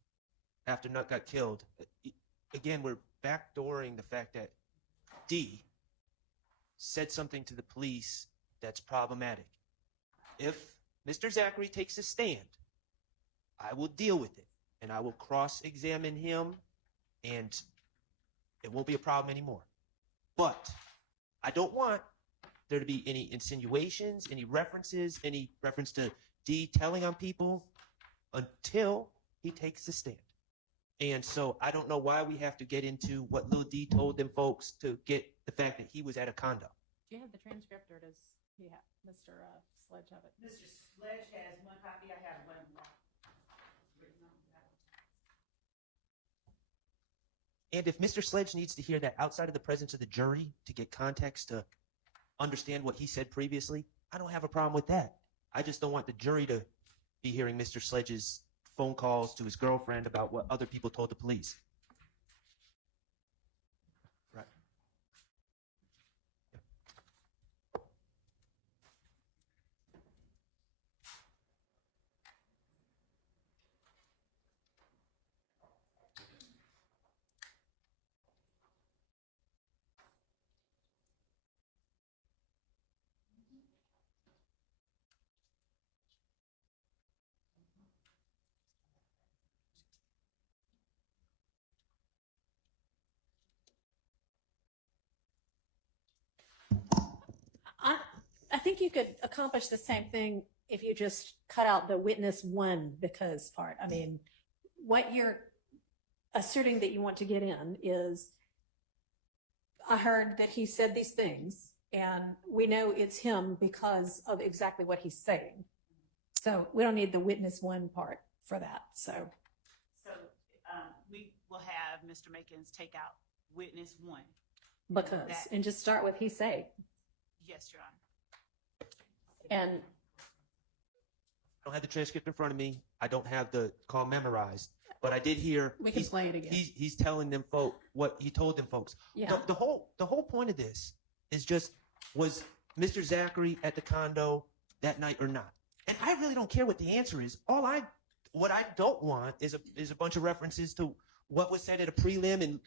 after Nut got killed, again, we're backdooring the fact that D said something to the police that's problematic. If Mr. Zachary takes a stand, I will deal with it, and I will cross-examine him, and it won't be a problem anymore. But I don't want there to be any insinuations, any references, any reference to D telling on people until he takes the stand. And so I don't know why we have to get into what Lil D told them folks to get the fact that he was at a condo. Do you have the transcript, or does he have, Mr. Sledge have it? Mr. Sledge has one copy. I have one. And if Mr. Sledge needs to hear that outside of the presence of the jury to get context to understand what he said previously, I don't have a problem with that. I just don't want the jury to be hearing Mr. Sledge's phone calls to his girlfriend about what other people told the police. Right. I think you could accomplish the same thing if you just cut out the witness one because part. I mean, what you're asserting that you want to get in is, I heard that he said these things, and we know it's him because of exactly what he's saying. So we don't need the witness one part for that. So we will have Mr. Makins take out witness one. and just start with he say. Yes, Your Honor. And I don't have the transcript in front of me. I don't have the call memorized, but I did hear we can play it again. he's telling them what he told them folks. Yeah. The whole point of this is just, was Mr. Zachary at the condo that night or not? And I really don't care what the answer is. What I don't want is a bunch of references to what was said at a prelim, and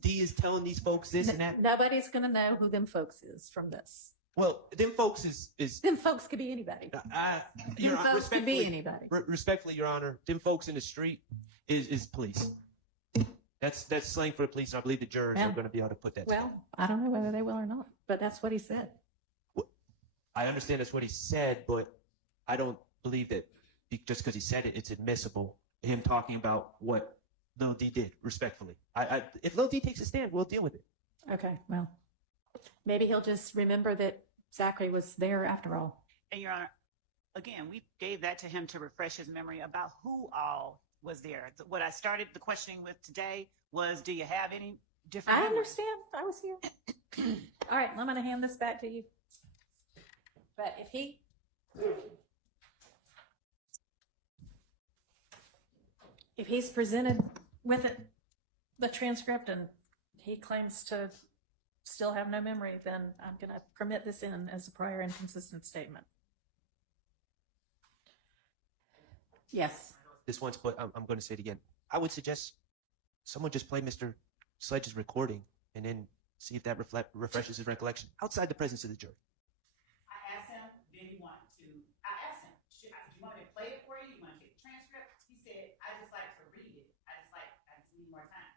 D is telling these folks this and that. Nobody's going to know who them folks is from this. Well, them folks is Them folks could be anybody. Your Them Honor, folks could be anybody. Respectfully, Your Honor, them folks in the street is police. That's slang for the police, and I believe the jurors are going to be able to put that together. Well, I don't know whether they will or not, but that's what he said. I understand that's what he said, but I don't believe that just because he said it, it's admissible. Him talking about what Lil D did, respectfully. If Lil D takes a stand, we'll deal with it. Okay, well, maybe he'll just remember that Zachary was there after all. And Your Honor, again, we gave that to him to refresh his memory about who all was there. What I started the questioning with today was, do you have any different I memories? understand. I was here. All right, I'm going to hand this back to you. But if he's presented with it, the transcript, and he claims to still have no memory, then I'm going to permit this in as a prior inconsistent statement. Yes. This once, but I'm going to say it again. I would suggest someone just play Mr. Sledge's recording and then see if that refreshes his recollection outside the presence of the jury. I asked him, did he want to? I asked him, do you want me to play it for you? You want to get the transcript? He said, I just like to read it. I just need more time.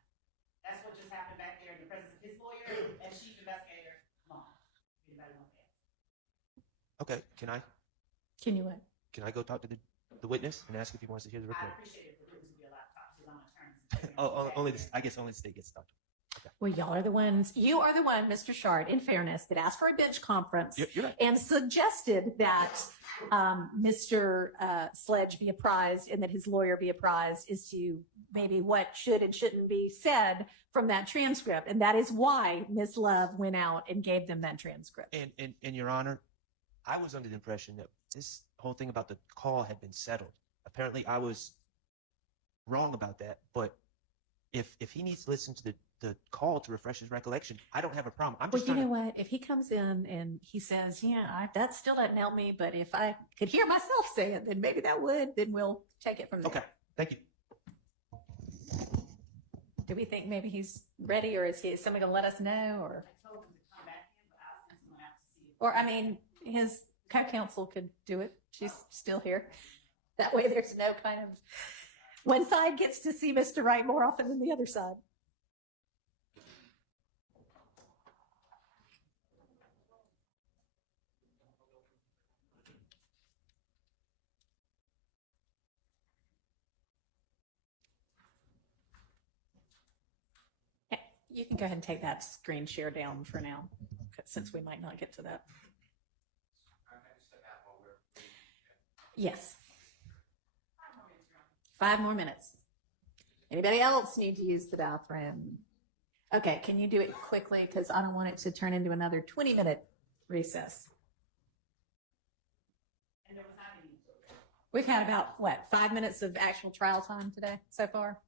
That's what just happened back there in the presence of his lawyer and chief investigator, Mounk. Anybody want that? Okay, can I Can you go talk to the witness and ask if he wants to hear the I recording? appreciate it if the witness would be allowed to talk to his own attorneys. I guess only the state gets to talk to him. Well, you are the one, Mr. Shardt, in fairness, that asked for a bench conference You're right. and suggested that Mr. Sledge be apprised and that his lawyer be apprised as to maybe what should and shouldn't be said from that transcript. And that is why Ms. Love went out and gave them that transcript. And Your Honor, I was under the impression that this whole thing about the call had been settled. Apparently, I was wrong about that. But if he needs to listen to the call to refresh his recollection, I don't have a problem. I'm Well, just you know what? If he comes in and he says, that still doesn't help me, but if I could hear myself say it, then maybe that would, then we'll take it from there. Okay, thank you. Do we think maybe he's ready, or is somebody going to let us know? Or, I told him to come back in, but I'll send someone out to see if I mean, his co-counsel could do it. She's still here. That way there's no kind of, one side gets to see Mr. Wright more often than the other side. You can go ahead and take that screen share down for now, since we might not get to that. Yes. 5 more minutes. Anybody else need to use the bathroom? Okay, can you do it quickly? Because I don't want it to turn into another 20-minute recess. We've had about, 5 minutes of actual trial time today so far?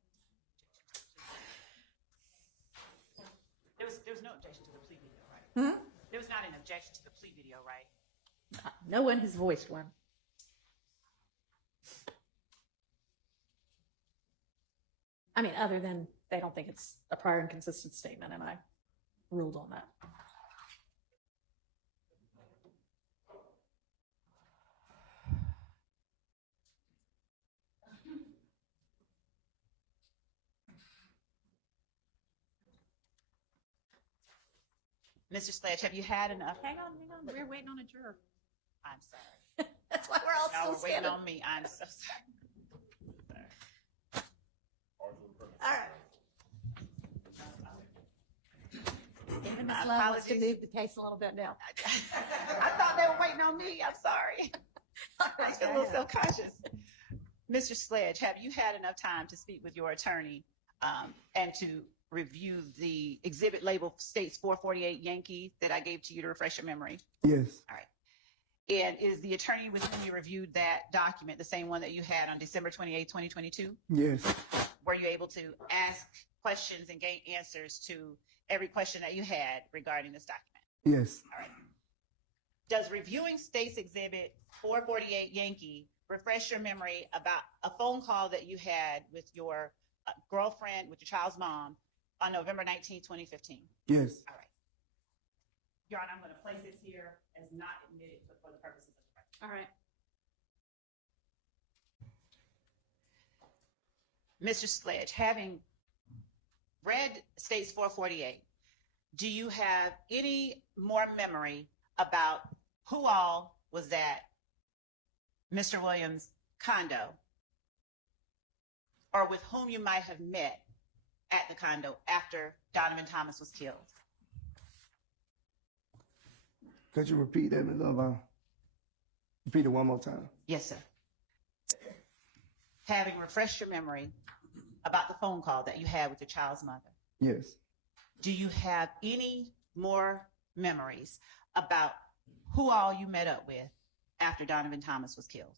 There was no objection to the plea video, right? Hmm? There was not an objection to the plea video, right? No one has voiced one. I mean, other than they don't think it's a prior inconsistent statement, and I ruled on that. Mr. Sledge, have you had enough? Hang on. We're waiting on a juror. I'm sorry. That's why why we're all Y'all still were waiting standing. on me. I'm so sorry. All right. Even Ms. My Love wants to apologies. move the case a little bit now. I thought they were waiting on me. I'm sorry. I feel a little self-conscious. Mr. Sledge, have you had enough time to speak with your attorney and to review the exhibit label states 448 Yankee that I gave to you to refresh your memory? Yes. All right. And is the attorney with whom you reviewed that document the same one that you had on December 28, 2022? Yes. Were you able to ask questions and gain answers to every question that you had regarding this document? Yes. All right. Does reviewing States Exhibit 448 Yankee refresh your memory about a phone call that you had with your girlfriend, with your child's mom, on November 19, 2015? Yes. All right. Your Honor, I'm going to place this here as not admitted for the purposes of the record. All right. Mr. Sledge, having read States 448, do you have any more memory about who all was at Mr. Williams' condo, or with whom you might have met at the condo after Donovan Thomas was killed? Could you repeat that, Ms. Love? Repeat it one more time. Yes, sir. Having refreshed your memory about the phone call that you had with your child's mother, Yes. do you have any more memories about who all you met up with after Donovan Thomas was killed?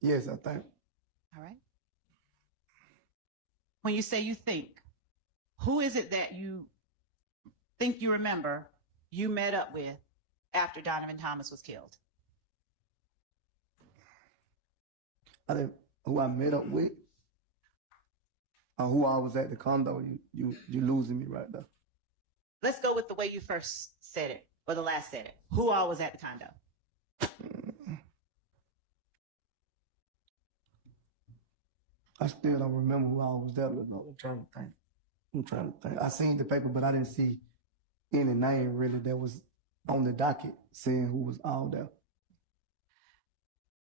Yes, I think. All right. When you say you think, who is it that you think you remember you met up with after Donovan Thomas was killed? I didn't, who I met up with, or who I was at the condo. You losing me right there. Let's go with the way you first said it, or the last said it. Who all was at the condo? I still don't remember who I was there with. I'm trying to think. I seen the paper, but I didn't see any name really that was on the docket saying who was all there.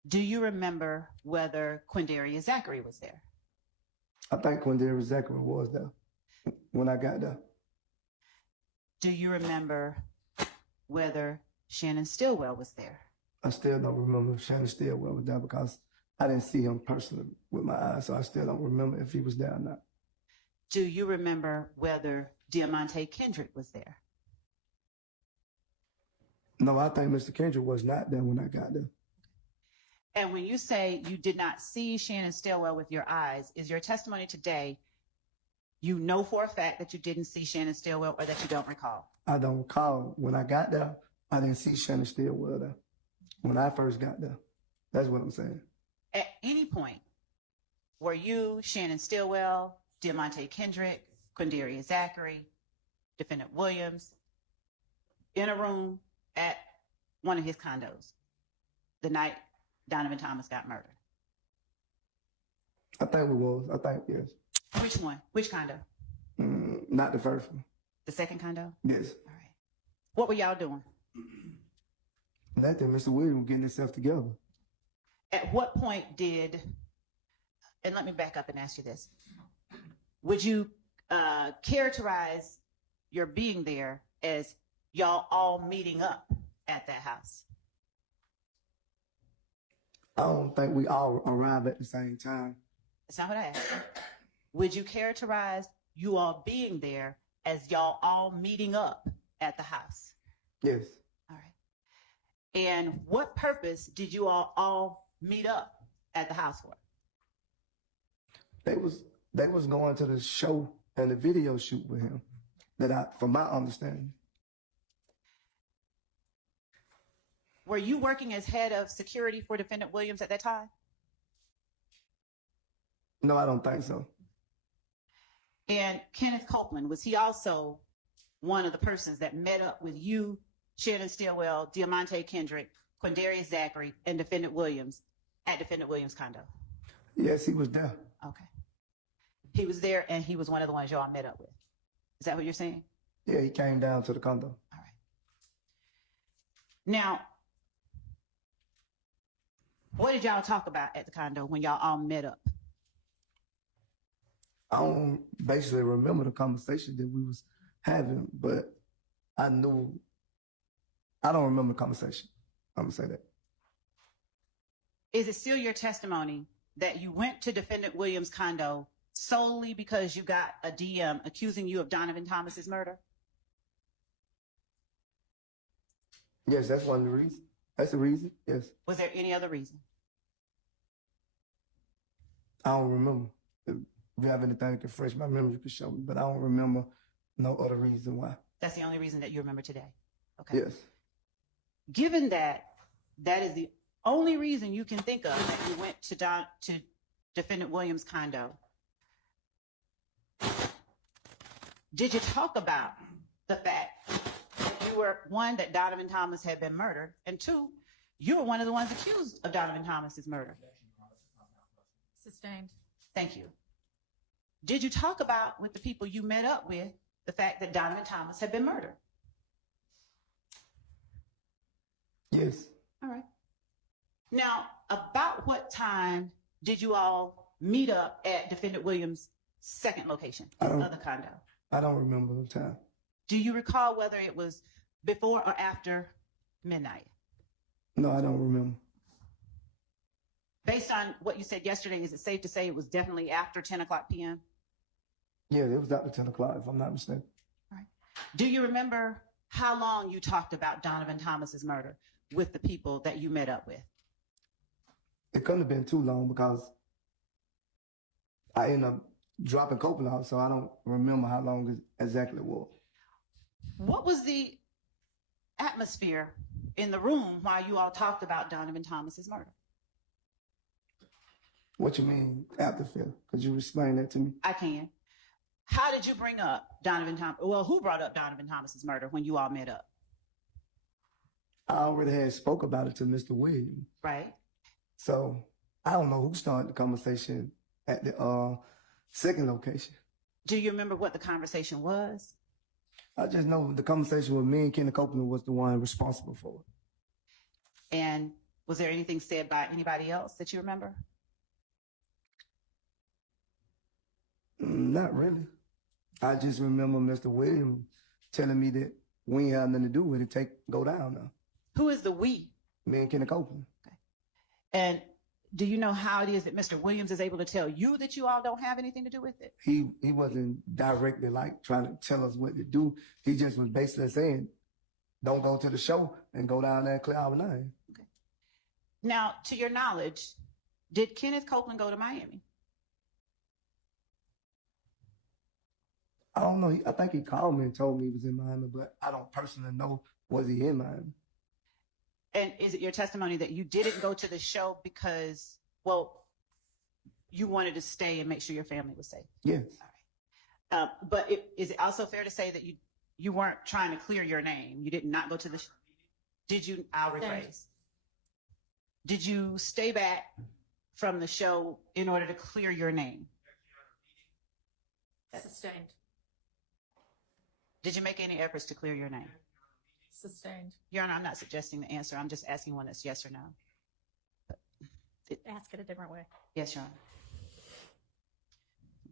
Do you remember whether Quindarius Zachary was there? I think Quindarius Zachary was there when I got there. Do you remember whether Shannon Stillwell was there? I still don't remember if Shannon Stillwell was there because I didn't see him personally with my eyes, so I still don't remember if he was there or not. Do you remember whether Diamante Kendrick was there? No, I think Mr. Kendrick was not there when I got there. And when you say you did not see Shannon Stillwell with your eyes, is your testimony today, you know for a fact that you didn't see Shannon Stillwell, or that you don't recall? I don't recall. When I got there, I didn't see Shannon Stillwell there. When I first got there. That's what I'm saying. At any point, were you, Shannon Stillwell, Diamante Kendrick, Quindarius Zachary, Defendant Williams, in a room at one of his condos the night Donovan Thomas got murdered? I think we was. I think, yes. Which one? Which condo? Not the first one. The second condo? Yes. All right. What were y'all doing? Nothing. Mr. Williams getting himself together. At what point did, and let me back up and ask you this, would you characterize your being there as y'all all meeting up at that house? I don't think we all arrived at the same time. That's not what I asked. Would you characterize you all being there as y'all all meeting up at the house? Yes. All right. And what purpose did you all meet up at the house for? They was going to the show and the video shoot with him. From my understanding. Were you working as head of security for Defendant Williams at that time? No, I don't think so. And Kenneth Copeland, was he also one of the persons that met up with you, Shannon Stillwell, Diamante Kendrick, Quindarius Zachary, and Defendant Williams at Defendant Williams' condo? Yes, he was there. Okay. He was there, and he was one of the ones y'all met up with. Is that what you're saying? Yeah, he came down to the condo. All right. Now, what did y'all talk about at the condo when y'all all met up? I don't basically remember the conversation that we was having, but I don't remember the conversation. I'm gonna say that. Is it still your testimony that you went to Defendant Williams' condo solely because you got a DM accusing you of Donovan Thomas's murder? Yes, that's one of the reasons. That's the reason, yes. Was there any other reason? I don't remember. If you have anything that can fresh my memory, you can show me, but I don't remember no other reason why. That's the only reason that you remember today? Okay. Yes. Given that that is the only reason you can think of that you went to Defendant Williams' condo, did you talk about the fact that you were, one, that Donovan Thomas had been murdered, and two, you were one of the ones accused of Donovan Thomas's murder? Sustained. Thank you. Did you talk about with the people you met up with the fact that Donovan Thomas had been murdered? Yes. All right. Now, about what time did you all meet up at Defendant Williams' second location, his other condo? I don't remember the time. Do you recall whether it was before or after midnight? No, I don't remember. Based on what you said yesterday, is it safe to say it was definitely after 10 o'clock p.m.? Yeah, it was after 10 o'clock, if I'm not mistaken. All right. Do you remember how long you talked about Donovan Thomas's murder with the people that you met up with? It couldn't have been too long because I ended up dropping Copeland off, so I don't remember how long it exactly was. What was the atmosphere in the room while you all talked about Donovan Thomas's murder? What you mean, afterfeel? Could you explain that to me? I can. How did you bring up Donovan Thomas? Well, who brought up Donovan Thomas's murder when you all met up? I already had spoke about it to Mr. Williams. Right. So I don't know who started the conversation at the second location. Do you remember what the conversation was? I just know the conversation with me and Kenny Copeland was the one responsible for it. And was there anything said by anybody else that you remember? Not really. I just remember Mr. Williams telling me that we ain't had nothing to do with it. Go down now. Who is the we? Me and Kenny Copeland. Okay. And do you know how it is that Mr. Williams is able to tell you that you all don't have anything to do with it? He wasn't directly like trying to tell us what to do. He just was basically saying, don't go to the show and go down there and clear our name. Okay. Now, to your knowledge, did Kenneth Copeland go to Miami? I don't know. I think he called me and told me he was in Miami, but I don't personally know, was he in Miami? And is it your testimony that you didn't go to the show because, well, you wanted to stay and make sure your family was safe? Yes. All right. But is it also fair to say that you weren't trying to clear your name? You did not go to the show? Did you, I'll rephrase. Did you stay back from the show in order to clear your name? Sustained. Did you make any efforts to clear your name? Sustained. Your Honor, I'm not suggesting the answer. I'm just asking one that's yes or no. Ask it a different way. Yes, Your Honor.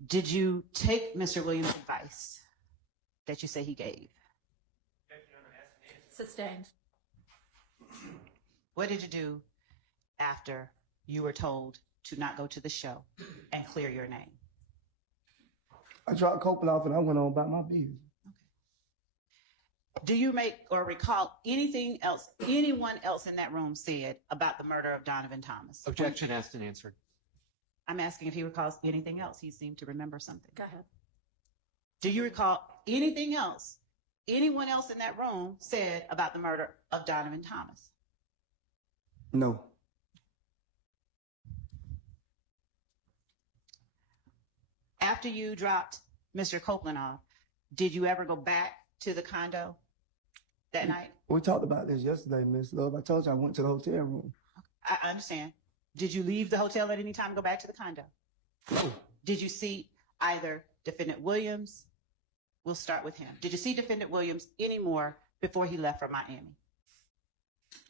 Did you take Mr. Williams' advice that you say he gave? Sustained. What did you do after you were told to not go to the show and clear your name? I dropped Copeland off and I went on about my business. Do you make or recall anything else anyone else in that room said about the murder of Donovan Thomas? Objection asked and answered. I'm asking if he recalls anything else. He seemed to remember something. Go ahead. Do you recall anything else anyone else in that room said about the murder of Donovan Thomas? No. After you dropped Mr. Copeland off, did you ever go back to the condo that night? We talked about this yesterday, Miss Love. I told you I went to the hotel room. I understand. Did you leave the hotel at any time and go back to the condo? No. Did you see either Defendant Williams We'll start with him. Did you see Defendant Williams anymore before he left for Miami?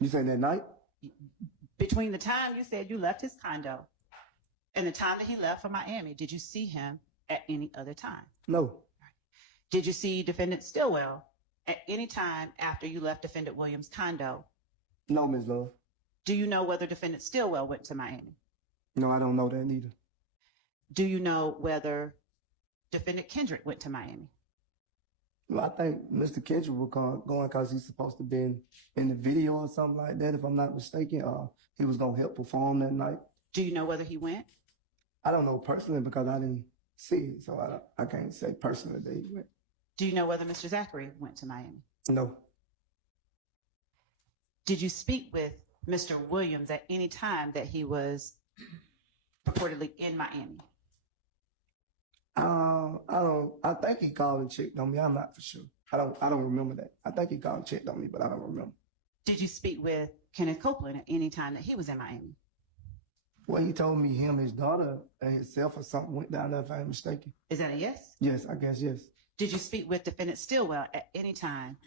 You say that night? Between the time you said you left his condo and the time that he left for Miami, did you see him at any other time? No. Did you see Defendant Stillwell at any time after you left Defendant Williams' condo? No, Ms. Love. Do you know whether Defendant Stillwell went to Miami? No, I don't know that neither. Do you know whether Defendant Kendrick went to Miami? Well, I think Mr. Kendrick was going because he's supposed to be in the video or something like that, if I'm not mistaken. He was going to help perform that night. Do you know whether he went? I don't know personally because I didn't see it, so I can't say personally that he went. Do you know whether Mr. Zachary went to Miami? No. Did you speak with Mr. Williams at any time that he was purportedly in Miami? I think he called and checked on me. I'm not for sure. I don't remember that. I think he called and checked on me, but I don't remember. Did you speak with Kenneth Copeland at any time that he was in Miami? Well, he told me him, his daughter, and himself or something went down there, if I'm mistaken. Is that a yes? Yes, I guess, yes. Did you speak with Defendant Stillwell at any time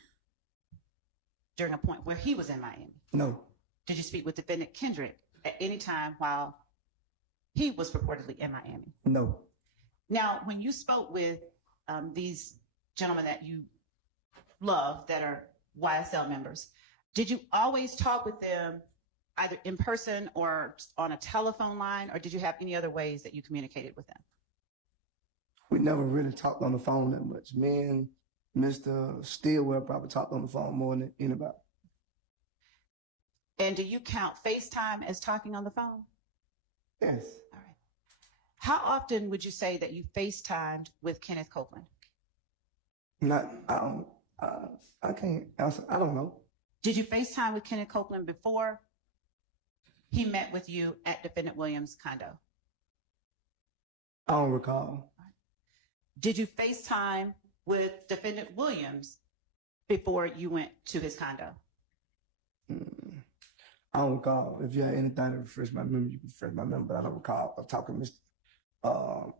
during a point where he was in Miami? No. Did you speak with Defendant Kendrick at any time while he was purportedly in Miami? No. Now, when you spoke with these gentlemen that you love that are YSL members, did you always talk with them either in person or on a telephone line, or did you have any other ways that you communicated with them? We never really talked on the phone that much. Me and Mr. Stillwell probably talked on the phone more than anybody. And do you count FaceTime as talking on the phone? Yes. All right. How often would you say that you FaceTimed with Kenneth Copeland? I can't answer. I don't know. Did you FaceTime with Kenneth Copeland before he met with you at Defendant Williams' condo? I don't recall. Did you FaceTime with Defendant Williams before you went to his condo? I don't recall. If you had anything to refresh my memory, you can refresh my memory, but I don't recall talking to Mr.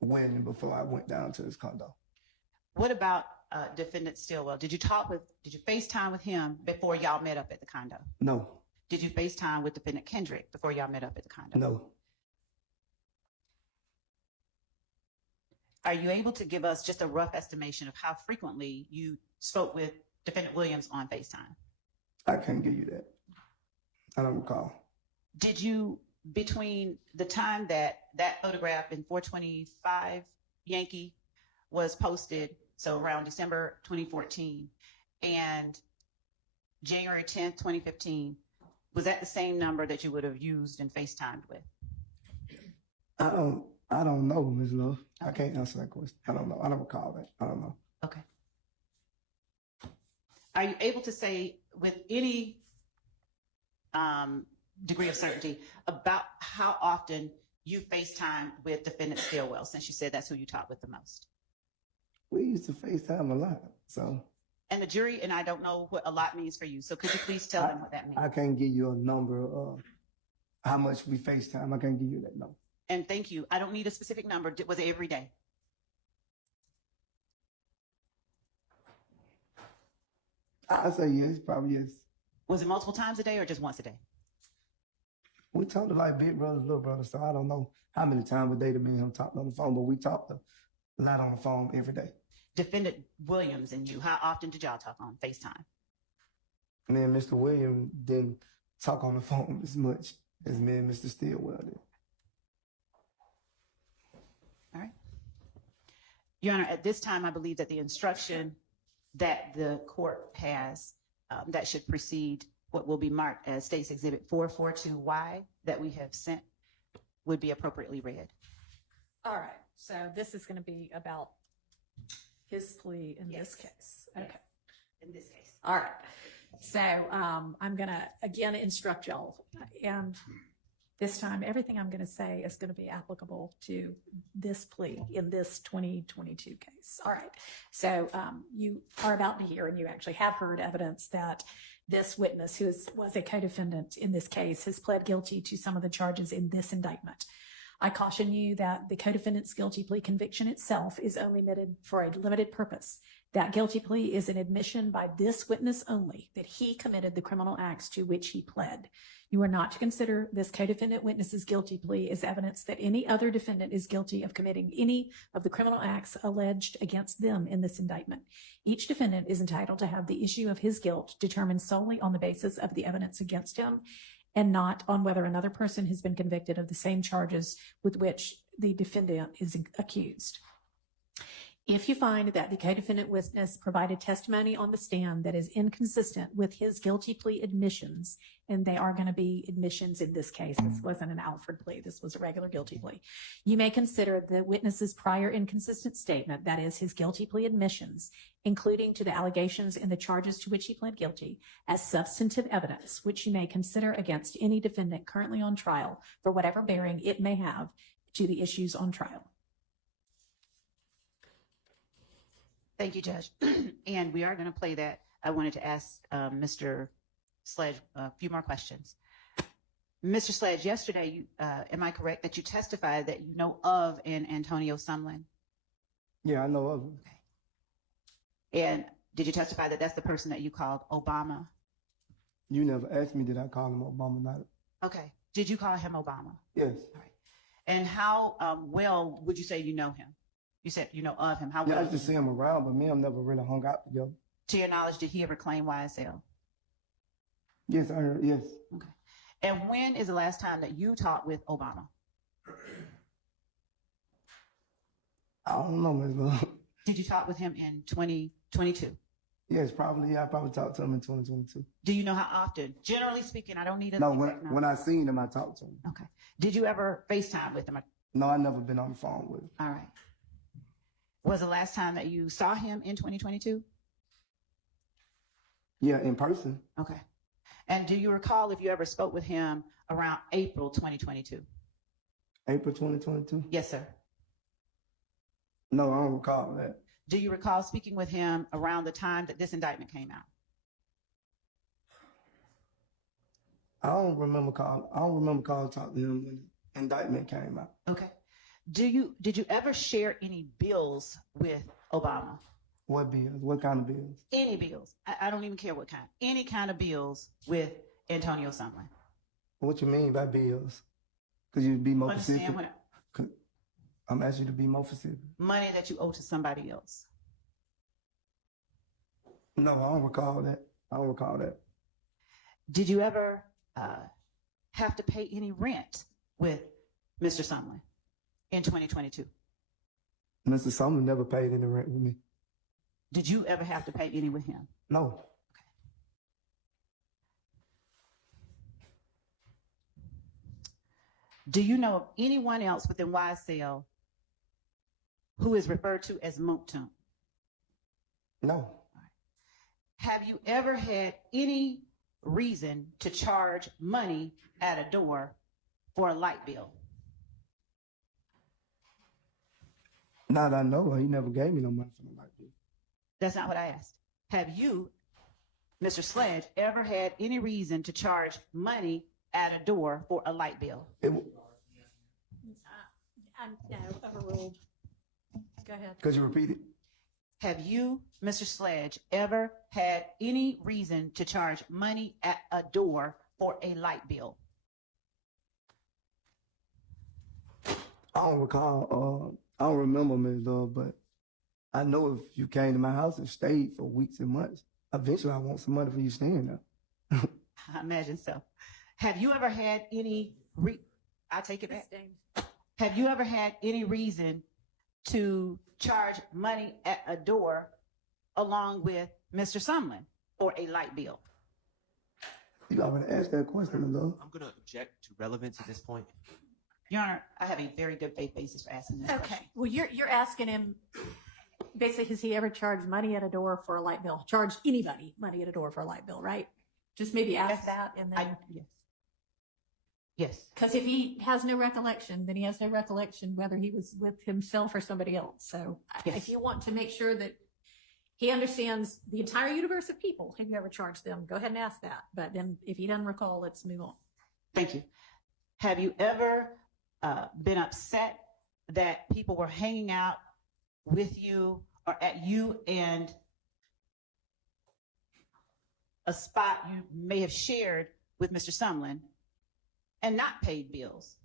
Williams before I went down to his condo. What about Defendant Stillwell? Did you FaceTime with him before y'all met up at the condo? No. Did you FaceTime with Defendant Kendrick before y'all met up at the condo? No. Are you able to give us just a rough estimation of how frequently you spoke with Defendant Williams on FaceTime? I can't give you that. I don't recall. Did you, between the time that photograph in 425 Yankee was posted, so around December 2014, and January 10th, 2015, was that the same number that you would have used and FaceTimed with? I don't know, Ms. Love. Okay. I can't answer that question. I don't know. I don't recall that. I don't know. Okay. Are you able to say with any degree of certainty about how often you FaceTime with Defendant Stillwell, since you said that's who you talk with the most? We used to FaceTime a lot, so. And the jury, and I don't know what a lot means for you, so could you please tell them what that means? I can't give you a number of how much we FaceTime. I can't give you that number. And thank you. I don't need a specific number. Was it every day? I say yes, probably yes. Was it multiple times a day or just once a day? We talked to like big brothers, little brothers, so I don't know how many times a day me and him talked on the phone, but we talked a lot on the phone every day. Defendant Williams and you, how often did y'all talk on FaceTime? And then Mr. Williams didn't talk on the phone as much as me and Mr. Stillwell did. All right. Your Honor, at this time, I believe that the instruction that the court has that should precede what will be marked as State's Exhibit 442Y that we have sent would be appropriately read. All right. So this is going to be about his plea in this case. Okay. Yes. In this case. All right. So I'm going to again instruct y'all, and this time everything I'm going to say is going to be applicable to this plea in this 2022 case. All right. So you are about to hear, and you actually have heard evidence that this witness, who was a co-defendant in this case, has pled guilty to some of the charges in this indictment. I caution you that the co-defendant's guilty plea conviction itself is only admitted for a limited purpose. That guilty plea is an admission by this witness only that he committed the criminal acts to which he pled. You are not to consider this co-defendant witness's guilty plea as evidence that any other defendant is guilty of committing any of the criminal acts alleged against them in this indictment. Each defendant is entitled to have the issue of his guilt determined solely on the basis of the evidence against him and not on whether another person has been convicted of the same charges with which the defendant is accused. If you find that the co-defendant witness provided testimony on the stand that is inconsistent with his guilty plea admissions, and they are going to be admissions in this case, this wasn't an Alfred plea, this was a regular guilty plea, you may consider the witness's prior inconsistent statement, that is his guilty plea admissions, including to the allegations in the charges to which he pled guilty, as substantive evidence, which you may consider against any defendant currently on trial for whatever bearing it may have to the issues on trial. Thank you, Judge. And we are going to play that. I wanted to ask Mr. Sledge a few more questions. Mr. Sledge, yesterday, am I correct that you testified that you know of an Antonio Sumlin? Yeah, I know of him. Okay. And did you testify that that's the person that you called Obama? You never asked me, did I call him Obama? Not. Okay. Did you call him Obama? Yes. All right. And how well would you say you know him? You said you know of him. How Yeah, well? I used to see him around, but me and him never really hung out together. To your knowledge, did he ever claim YSL? Yes, I heard, yes. Okay. And when is the last time that you talked with Obama? I don't know, Ms. Love. Did you talk with him in 2022? Yes, probably. Yeah, I probably talked to him in 2022. Do you know how often? Generally speaking, I don't need a No, exact number. when I seen him, I talked to him. Okay. Did you ever FaceTime with him? No, I never been on the phone with him. All right. Was the last time that you saw him in 2022? Yeah, in person. Okay. And do you recall if you ever spoke with him around April 2022? April 2022? Yes, sir. No, I don't recall that. Do you recall speaking with him around the time that this indictment came out? I don't remember calling talking to him when the indictment came out. Okay. Did you ever share any bills with Obama? What bills? What kind of bills? Any bills? I don't even care what kind. Any kind of bills with Antonio Sumlin. What you mean by bills? Could you be more Understand specific? what I'm asking you to be more specific. money that you owe to somebody else? No, I don't recall that. I don't recall that. Did you ever have to pay any rent with Mr. Sumlin in 2022? Mr. Sumlin never paid any rent with me. Did you ever have to pay any with him? No. Do you know of anyone else within YSL who is referred to as Mounk Tounk? No. Have you ever had any reason to charge money at a door for a light bill? Not that I know. He never gave me no money for the light bill. That's not what I asked. Have you, Mr. Sledge, ever had any reason to charge money at a door for a light bill? No, overruled. Go ahead. Could you repeat it? Have you, Mr. Sledge, ever had any reason to charge money at a door for a light bill? I don't recall. I don't remember, Ms. Love, but I know if you came to my house and stayed for weeks and months, eventually I want some money for you staying there. I imagine so. Have you ever had any I take it back. Have you ever had any reason to charge money at a door along with Mr. Sumlin for a light bill? You already asked that question, Ms. Love. I'm going to object to relevance at this point. Your Honor, I have a very good faith basis for asking this Okay. question. Well, you're asking him, basically, has he ever charged money at a door for a light bill? Charged anybody money at a door for a light bill, right? Just maybe ask Yes. that and then. Yes. Yes. Because if he has no recollection, then he has no recollection whether he was with himself or somebody else. So Yes. if you want to make sure that he understands the entire universe of people, have you ever charged them? Go ahead and ask that. But then if he doesn't recall, let's move on. Thank you. Have you ever been upset that people were hanging out with you or at you and a spot you may have shared with Mr. Sumlin and not paid bills?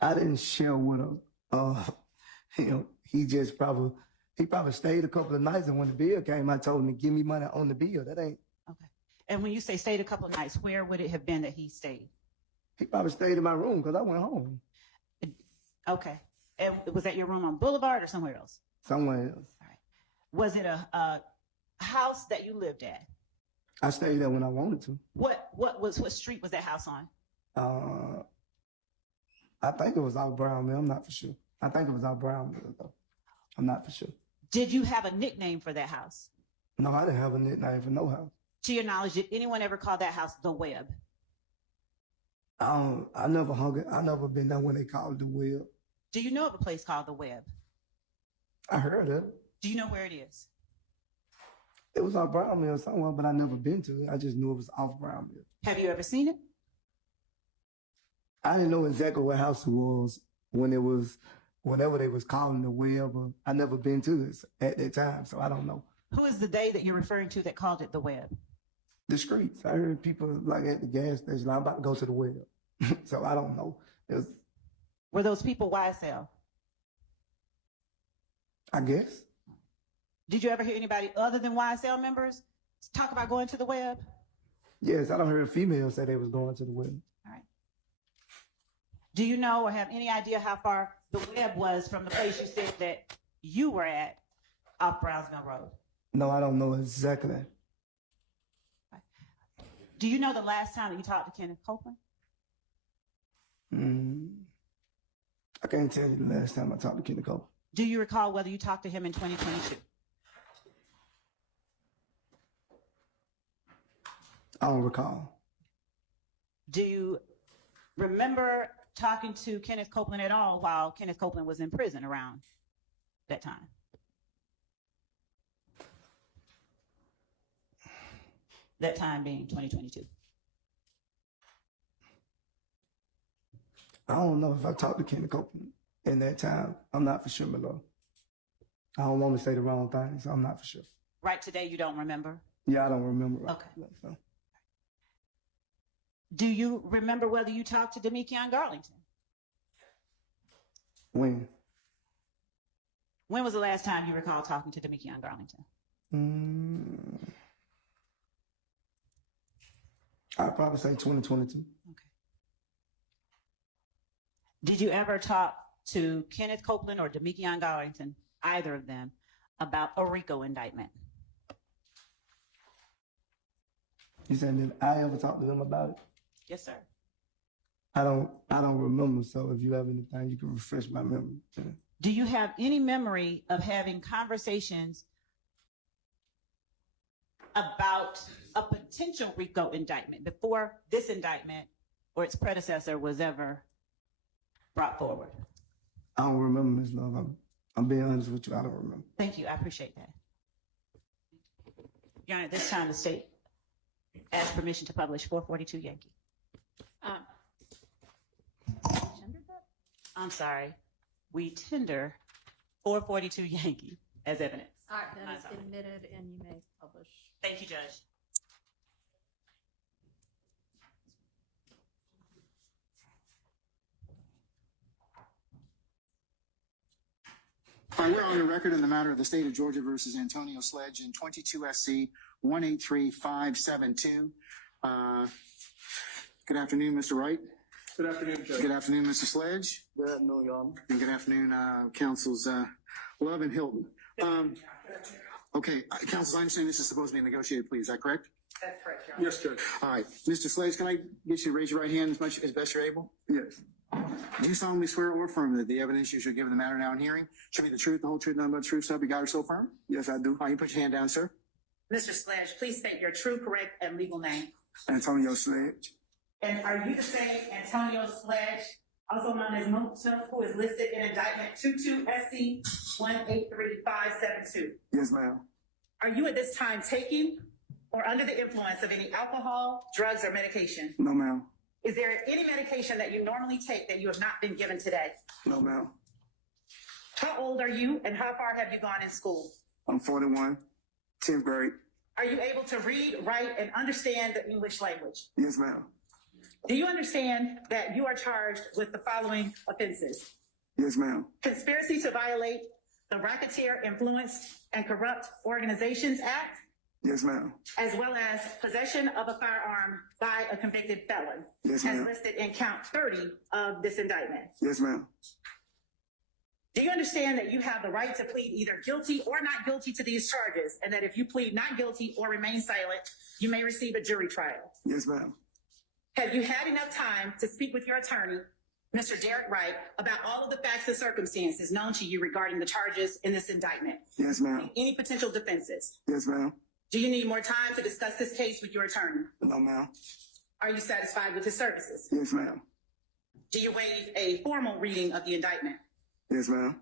I didn't share with him. He probably stayed a couple of nights, and when the bill came, I told him to give me money on the bill. That ain't. Okay. And when you say stayed a couple of nights, where would it have been that he stayed? He probably stayed in my room because I went home. Okay. And was that your room on Boulevard or somewhere else? Somewhere else. All right. Was it a house that you lived at? I stayed there when I wanted to. What street was that house on? I think it was out Brownmill. I'm not for sure. I think it was out Brownmill though. I'm not for sure. Did you have a nickname for that house? No, I didn't have a nickname for no house. To your knowledge, did anyone ever call that house the Web? I never hung it. I never been there when they called it the Web. Do you know of a place called the Web? I heard of it. Do you know where it is? It was on Brownmill somewhere, but I never been to it. I just knew it was off Brownmill. Have you ever seen it? I didn't know exactly what house it was when it was, whatever they was calling the Web. But I never been to it at that time, so I don't know. Who is the they that you're referring to that called it the Web? The streets. I heard people like at the gas station, I'm about to go to the Web. So I don't know. Were those people YSL? I guess. Did you ever hear anybody other than YSL members talk about going to the Web? Yes, I don't hear females say they was going to the Web. All right. Do you know or have any idea how far the Web was from the place you said that you were at off Brownsville Road? No, I don't know exactly. Do you know the last time that you talked to Kenneth Copeland? I can't tell you the last time I talked to Kenneth Copeland. Do you recall whether you talked to him in 2022? I don't recall. Do you remember talking to Kenneth Copeland at all while Kenneth Copeland was in prison around that time? That time being 2022. I don't know if I talked to Kenneth Copeland in that time. I'm not for sure, my lord. I don't want to say the wrong thing, so I'm not for sure. Right today, you don't remember? Yeah, I don't remember. Okay. So. Do you remember whether you talked to Demekion Garlington? When? When was the last time you recall talking to Demekion Garlington? I'd probably say 2022. Okay. Did you ever talk to Kenneth Copeland or Demekion Garlington, either of them, about a RICO indictment? You said did I ever talk to them about it? Yes, sir. I don't remember. So if you have anything, you can refresh my memory. Do you have any memory of having conversations about a potential RICO indictment before this indictment or its predecessor was ever brought forward? I don't remember, Ms. Love. I'm being honest with you. I don't remember. Thank you. I appreciate that. Your Honor, at this time, the state asks permission to publish 442 Yankee. I'm sorry. We tender 442 Yankee as evidence. All right, that is admitted and you may publish. Thank you, Judge. All right, we're on the record in the matter of the state of Georgia versus Antonio Sledge in 22 SC 183572. Good afternoon, Mr. Wright. Good afternoon, Judge. Good afternoon, Mr. Sledge. Good afternoon, Your Honor. And good afternoon, counsels Love and Hilton. Okay, counsels, I understand this is supposed to be a negotiated plea. Is that correct? That's correct, Your Honor. Yes, Judge. All right, Mr. Sledge, can I get you to raise your right hand as best you're able? Yes. Do you solemnly swear or affirm that the evidence you shall give in the matter now in hearing should be the truth, the whole truth, nothing but the truth, so help you God or so firm? Yes, I do. All right, you put your hand down, sir. Mr. Sledge, please state your true, correct, and legal name. Antonio Sledge. And are you the same Antonio Sledge, also known as Mounk Tounk, who is listed in indictment 22 SC 183572? Yes, ma'am. Are you at this time taking or under the influence of any alcohol, drugs, or medication? No, ma'am. Is there any medication that you normally take that you have not been given today? No, ma'am. How old are you and how far have you gone in school? I'm 41, 10th grade. Are you able to read, write, and understand the English language? Yes, ma'am. Do you understand that you are charged with the following offenses? Yes, ma'am. Conspiracy to violate the Racketeer Influenced and Corrupt Organizations Act, Yes, ma'am. as well as possession of a firearm by a convicted felon, Yes, as ma'am. listed in count 30 of this indictment. Yes, ma'am. Do you understand that you have the right to plead either guilty or not guilty to these charges, and that if you plead not guilty or remain silent, you may receive a jury trial? Yes, ma'am. Have you had enough time to speak with your attorney, Mr. Derek Wright, about all of the facts and circumstances known to you regarding the charges in this indictment? Yes, ma'am. Any potential defenses? Yes, ma'am. Do you need more time to discuss this case with your attorney? No, ma'am. Are you satisfied with his services? Yes, ma'am. Do you waive a formal reading of the indictment? Yes, ma'am.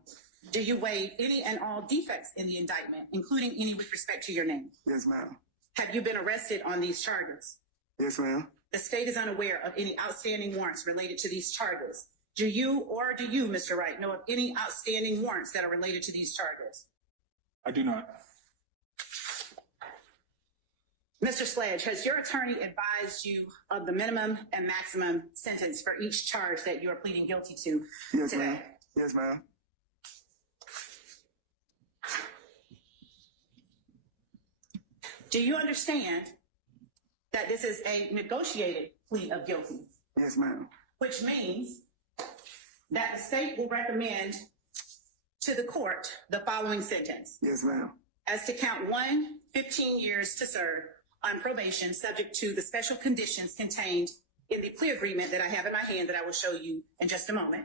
Do you waive any and all defects in the indictment, including any with respect to your name? Yes, ma'am. Have you been arrested on these charges? Yes, ma'am. The state is unaware of any outstanding warrants related to these charges. Do you, Mr. Wright, know of any outstanding warrants that are related to these charges? I do not. Mr. Sledge, has your attorney advised you of the minimum and maximum sentence for each charge that you are pleading guilty to Yes, today? ma'am. Yes, ma'am. Do you understand that this is a negotiated plea of guilty, Yes, ma'am. which means that the state will recommend to the court the following sentence? Yes, ma'am. As to count 1, 15 years to serve on probation, subject to the special conditions contained in the plea agreement that I have in my hand that I will show you in just a moment.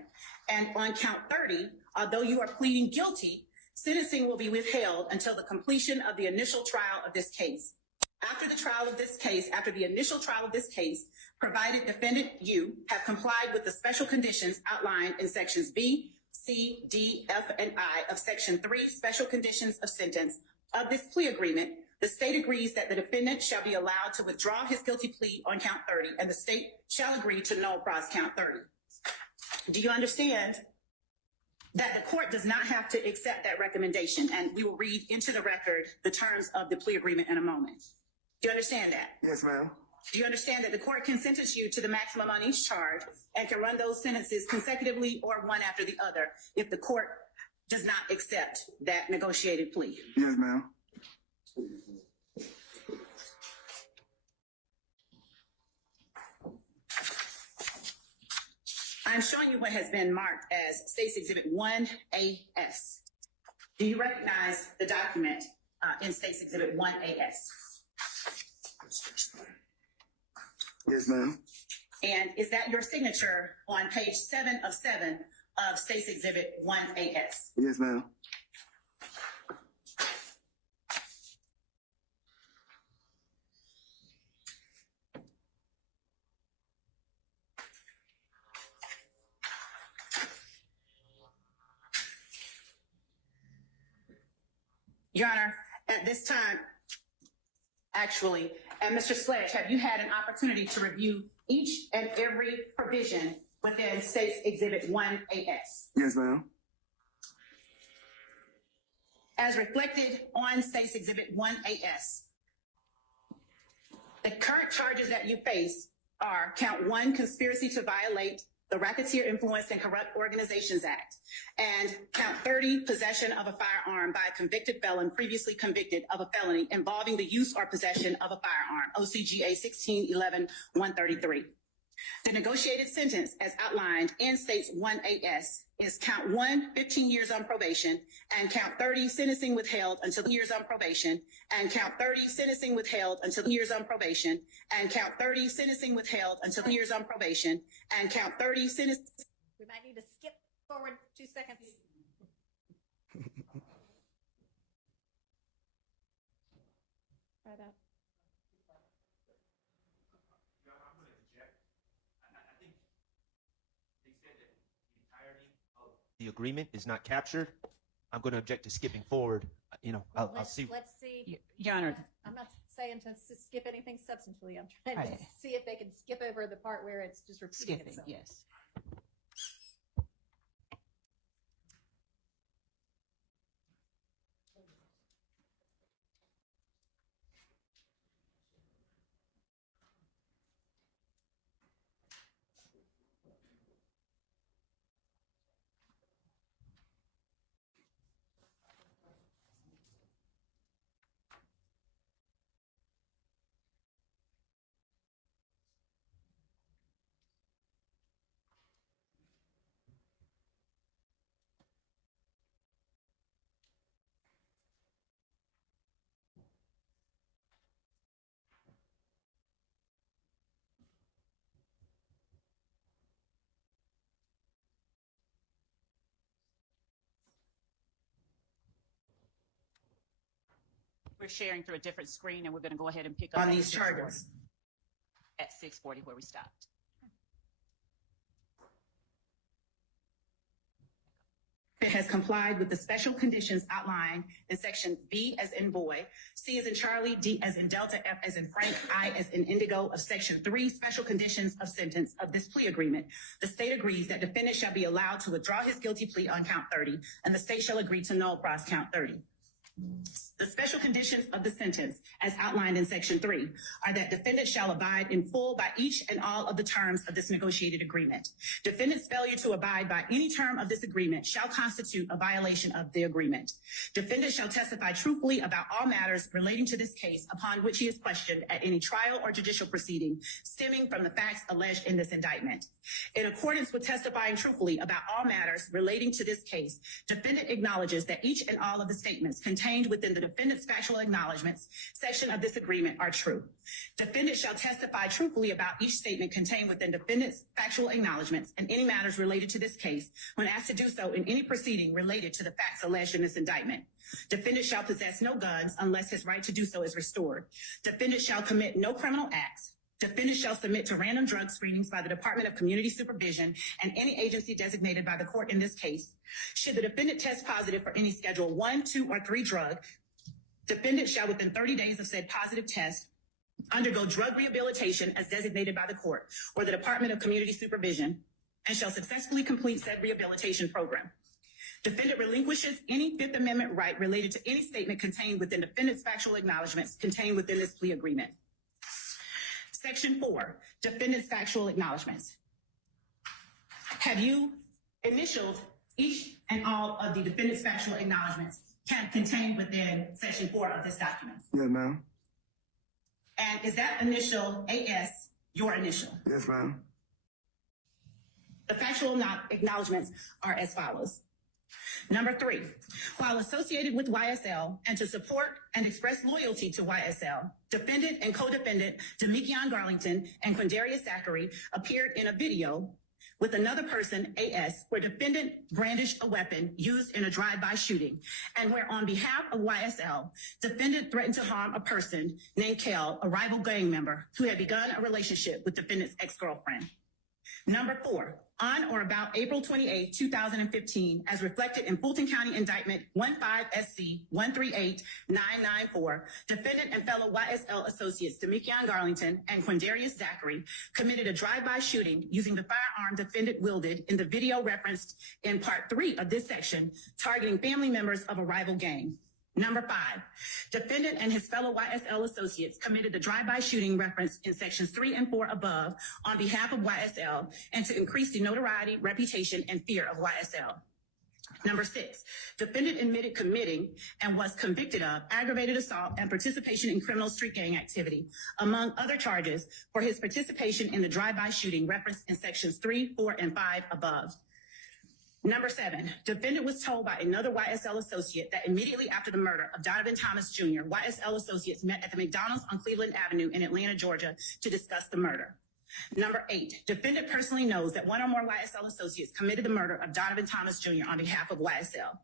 And on count 30, although you are pleading guilty, sentencing will be withheld until the completion of the initial trial of this case. After the initial trial of this case, provided defendant you have complied with the special conditions outlined in sections B, C, D, F, and I of section 3 special conditions of sentence of this plea agreement, the state agrees that the defendant shall be allowed to withdraw his guilty plea on count 30, and the state shall agree to null pros count 30. Do you understand that the court does not have to accept that recommendation? And we will read into the record the terms of the plea agreement in a moment. Do you understand that? Yes, ma'am. Do you understand that the court can sentence you to the maximum on each charge and can run those sentences consecutively or one after the other if the court does not accept that negotiated plea? Yes, ma'am. I'm showing you what has been marked as State's Exhibit 1AS. Do you recognize the document in State's Exhibit 1AS? Yes, ma'am. And is that your signature on page 7 of 7 of State's Exhibit 1AS? Yes, ma'am. Your Honor, at this time, actually, and Mr. Sledge, have you had an opportunity to review each and every provision within State's Exhibit 1AS? Yes, ma'am. As reflected on State's Exhibit 1AS, the current charges that you face are count 1, conspiracy to violate the Racketeer Influenced and Corrupt Organizations Act, and count 30, possession of a firearm by a convicted felon previously convicted of a felony involving the use or possession of a firearm, OCGA 16-11-133. The negotiated sentence as outlined in State's 1AS is count 1, 15 years on probation, and count 30, sentencing withheld until years on probation, and count 30, sentencing withheld until years on probation, and count 30, sentencing withheld until years on probation, and count 30, sentencing. We might need to skip forward 2 seconds. Try that. The agreement is not captured. I'm going to object to skipping forward. I'll Let's see. Let's see. Your Honor, I'm not saying to skip anything substantively. I'm trying to Right. see if they can skip over the part where it's just repeating Skipping, itself. yes. We're sharing through a different screen, and we're going to go ahead and pick up On at these 6:40 charges. At 6:40 where we stopped. It has complied with the special conditions outlined in section B as in boy, C as in Charlie, D as in Delta, F as in Frank, I as in Indigo of section 3 special conditions of sentence of this plea agreement. The state agrees that defendant shall be allowed to withdraw his guilty plea on count 30, and the state shall agree to null pros count 30. The special conditions of the sentence, as outlined in section 3, are that defendant shall abide in full by each and all of the terms of this negotiated agreement. Defendant's failure to abide by any term of this agreement shall constitute a violation of the agreement. Defendant shall testify truthfully about all matters relating to this case upon which he is questioned at any trial or judicial proceeding stemming from the facts alleged in this indictment. In accordance with testifying truthfully about all matters relating to this case, defendant acknowledges that each and all of the statements contained within the defendant's factual acknowledgments section of this agreement are true. Defendant shall testify truthfully about each statement contained within defendant's factual acknowledgments and any matters related to this case when asked to do so in any proceeding related to the facts alleged in this indictment. Defendant shall possess no guns unless his right to do so is restored. Defendant shall commit no criminal acts. Defendant shall submit to random drug screenings by the Department of Community Supervision and any agency designated by the court in this case. Should the defendant test positive for any Schedule 1, 2, or 3 drug, defendant shall within 30 days of said positive test undergo drug rehabilitation as designated by the court or the Department of Community Supervision and shall successfully complete said rehabilitation program. Defendant relinquishes any Fifth Amendment right related to any statement contained within defendant's factual acknowledgments contained within this plea agreement. Section 4, defendant's factual acknowledgments. Have you initialed each and all of the defendant's factual acknowledgments contained within section 4 of this document? Yes, ma'am. And is that initial AS your initial? Yes, ma'am. The factual acknowledgments are as follows. Number 3, while associated with YSL and to support and express loyalty to YSL, defendant and co-defendant Demekion Garlington and Quindarius Zachary appeared in a video with another person, AS, where defendant brandished a weapon used in a drive-by shooting, and where on behalf of YSL, defendant threatened to harm a person named Kel, a rival gang member who had begun a relationship with defendant's ex-girlfriend. Number 4, on or about April 28, 2015, as reflected in Fulton County Indictment 15SC 138994, defendant and fellow YSL associates Demekion Garlington and Quindarius Zachary committed a drive-by shooting using the firearm defendant wielded in the video referenced in Part 3 of this section, targeting family members of a rival gang. Number 5, defendant and his fellow YSL associates committed the drive-by shooting referenced in sections 3 and 4 above on behalf of YSL and to increase the notoriety, reputation, and fear of YSL. Number 6, defendant admitted committing and was convicted of aggravated assault and participation in criminal street gang activity, among other charges, for his participation in the drive-by shooting referenced in sections 3, 4, and 5 above. Number 7, defendant was told by another YSL associate that immediately after the murder of Donovan Thomas Jr., YSL associates met at the McDonald's on Cleveland Avenue in Atlanta, Georgia, to discuss the murder. Number 8, defendant personally knows that one or more YSL associates committed the murder of Donovan Thomas Jr. on behalf of YSL.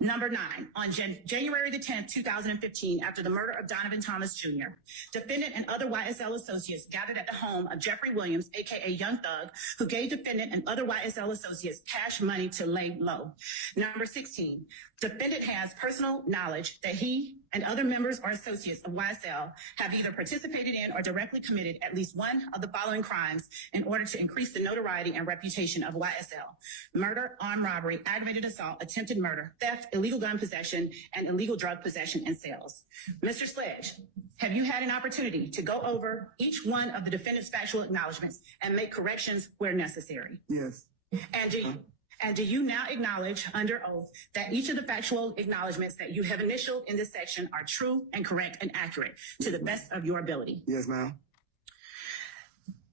Number 9, on January the 10th, 2015, after the murder of Donovan Thomas Jr., defendant and other YSL associates gathered at the home of Jeffrey Williams, aka Young Thug, who gave defendant and other YSL associates cash money to lay low. Number 16, defendant has personal knowledge that he and other members or associates of YSL have either participated in or directly committed at least one of the following crimes in order to increase the notoriety and reputation of YSL: murder, armed robbery, aggravated assault, attempted murder, theft, illegal gun possession, and illegal drug possession and sales. Mr. Sledge, have you had an opportunity to go over each one of the defendant's factual acknowledgments and make corrections where necessary? Yes. And do you now acknowledge under oath that each of the factual acknowledgments that you have initialed in this section are true and correct and accurate to the best of your ability? Yes, ma'am.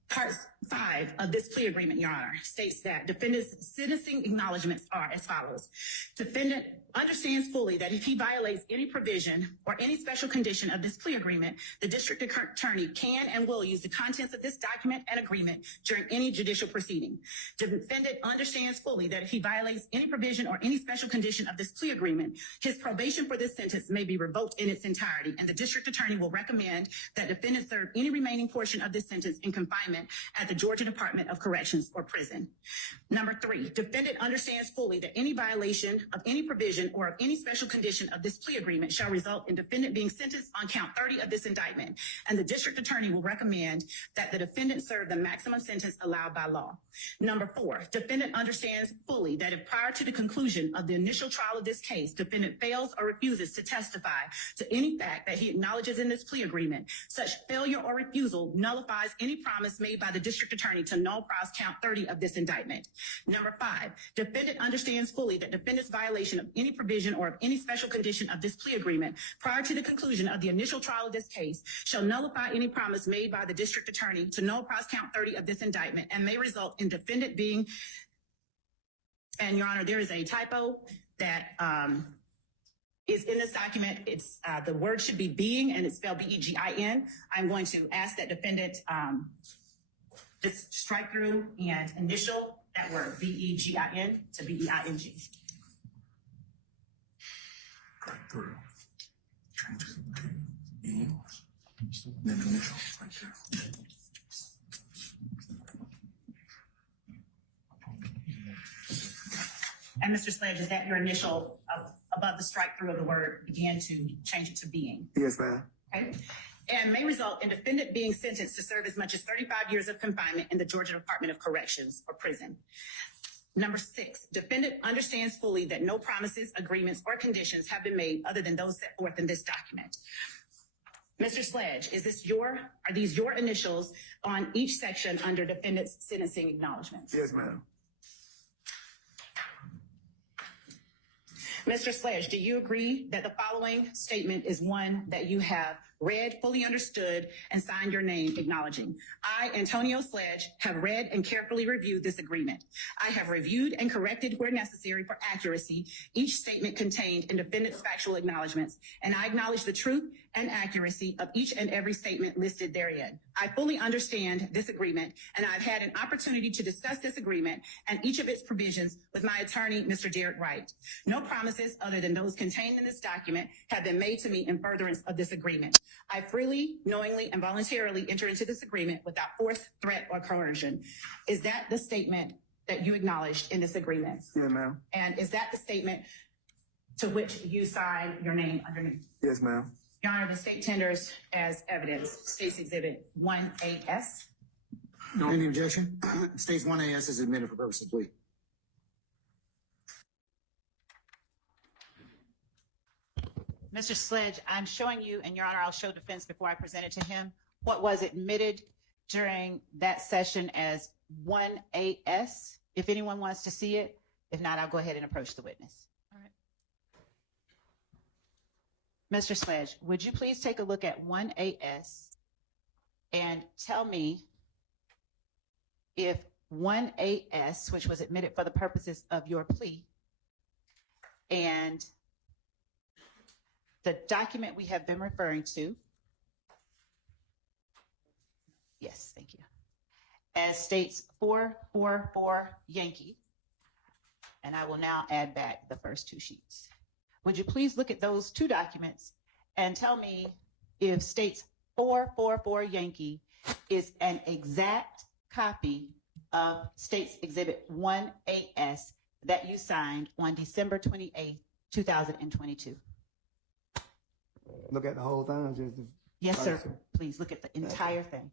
Part 5 of this plea agreement, Your Honor, states that defendant's sentencing acknowledgments are as follows. Defendant understands fully that if he violates any provision or any special condition of this plea agreement, the district attorney can and will use the contents of this document and agreement during any judicial proceeding. Defendant understands fully that if he violates any provision or any special condition of this plea agreement, his probation for this sentence may be revoked in its entirety, and the district attorney will recommend that defendant serve any remaining portion of this sentence in confinement at the Georgia Department of Corrections or prison. Number 3, defendant understands fully that any violation of any provision or of any special condition of this plea agreement shall result in defendant being sentenced on count 30 of this indictment, and the district attorney will recommend that the defendant serve the maximum sentence allowed by law. Number 4, defendant understands fully that if prior to the conclusion of the initial trial of this case, defendant fails or refuses to testify to any fact that he acknowledges in this plea agreement, such failure or refusal nullifies any promise made by the district attorney to null pros count 30 of this indictment. Number 5, defendant understands fully that defendant's violation of any provision or of any special condition of this plea agreement prior to the conclusion of the initial trial of this case shall nullify any promise made by the district attorney to null pros count 30 of this indictment and may result in defendant being, and Your Honor, there is a typo that is in this document. It's the word should be being, and it's spelled B-E-G-I-N. I'm going to ask that defendant just strike through and initial that word B-E-G-I-N to B-E-I-N-G. Through. Change it to E. Then initial right there. And Mr. Sledge, is that your initial above the strike through of the word began to change it to being? Yes, ma'am. Okay. And may result in defendant being sentenced to serve as much as 35 years of confinement in the Georgia Department of Corrections or prison. Number 6, defendant understands fully that no promises, agreements, or conditions have been made other than those set forth in this document. Mr. Sledge, are these your initials on each section under defendant's sentencing acknowledgments? Yes, ma'am. Mr. Sledge, do you agree that the following statement is one that you have read, fully understood, and signed your name acknowledging? I, Antonio Sledge, have read and carefully reviewed this agreement. I have reviewed and corrected where necessary for accuracy each statement contained in defendant's factual acknowledgments, and I acknowledge the truth and accuracy of each and every statement listed therein. I fully understand this agreement, and I've had an opportunity to discuss this agreement and each of its provisions with my attorney, Mr. Derek Wright. No promises other than those contained in this document have been made to me in furtherance of this agreement. I freely, knowingly, and voluntarily enter into this agreement without force, threat, or coercion. Is that the statement that you acknowledged in this agreement? Yeah, ma'am. And is that the statement to which you signed your name underneath? Yes, ma'am. Your Honor, the state tenders as evidence State's Exhibit 1AS. No. Any objection? States 1AS is admitted for purpose of plea. Mr. Sledge, I'm showing you, and Your Honor, I'll show defense before I present it to him, what was admitted during that session as 1AS, if anyone wants to see it. If not, I'll go ahead and approach the witness. All right. Mr. Sledge, would you please take a look at 1AS and tell me if 1AS, which was admitted for the purposes of your plea, and the document we have been referring to, yes, thank you, as states 444 Yankee, and I will now add back the first 2 sheets. Would you please look at those 2 documents and tell me if states 444 Yankee is an exact copy of State's Exhibit 1AS that you signed on December 28th, 2022? look at the whole thing or just the Yes, sir. person? Please look at the entire thing.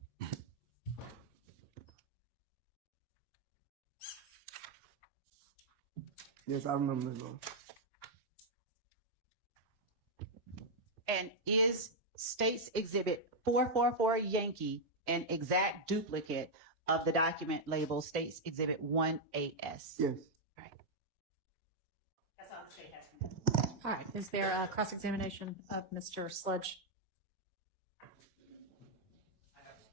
Yes, I remember this one. And is States Exhibit 444 Yankee an exact duplicate of the document labeled States Exhibit 1AS? Yes. Right. That's all the state has. All right, is there a cross-examination of Mr. Sledge?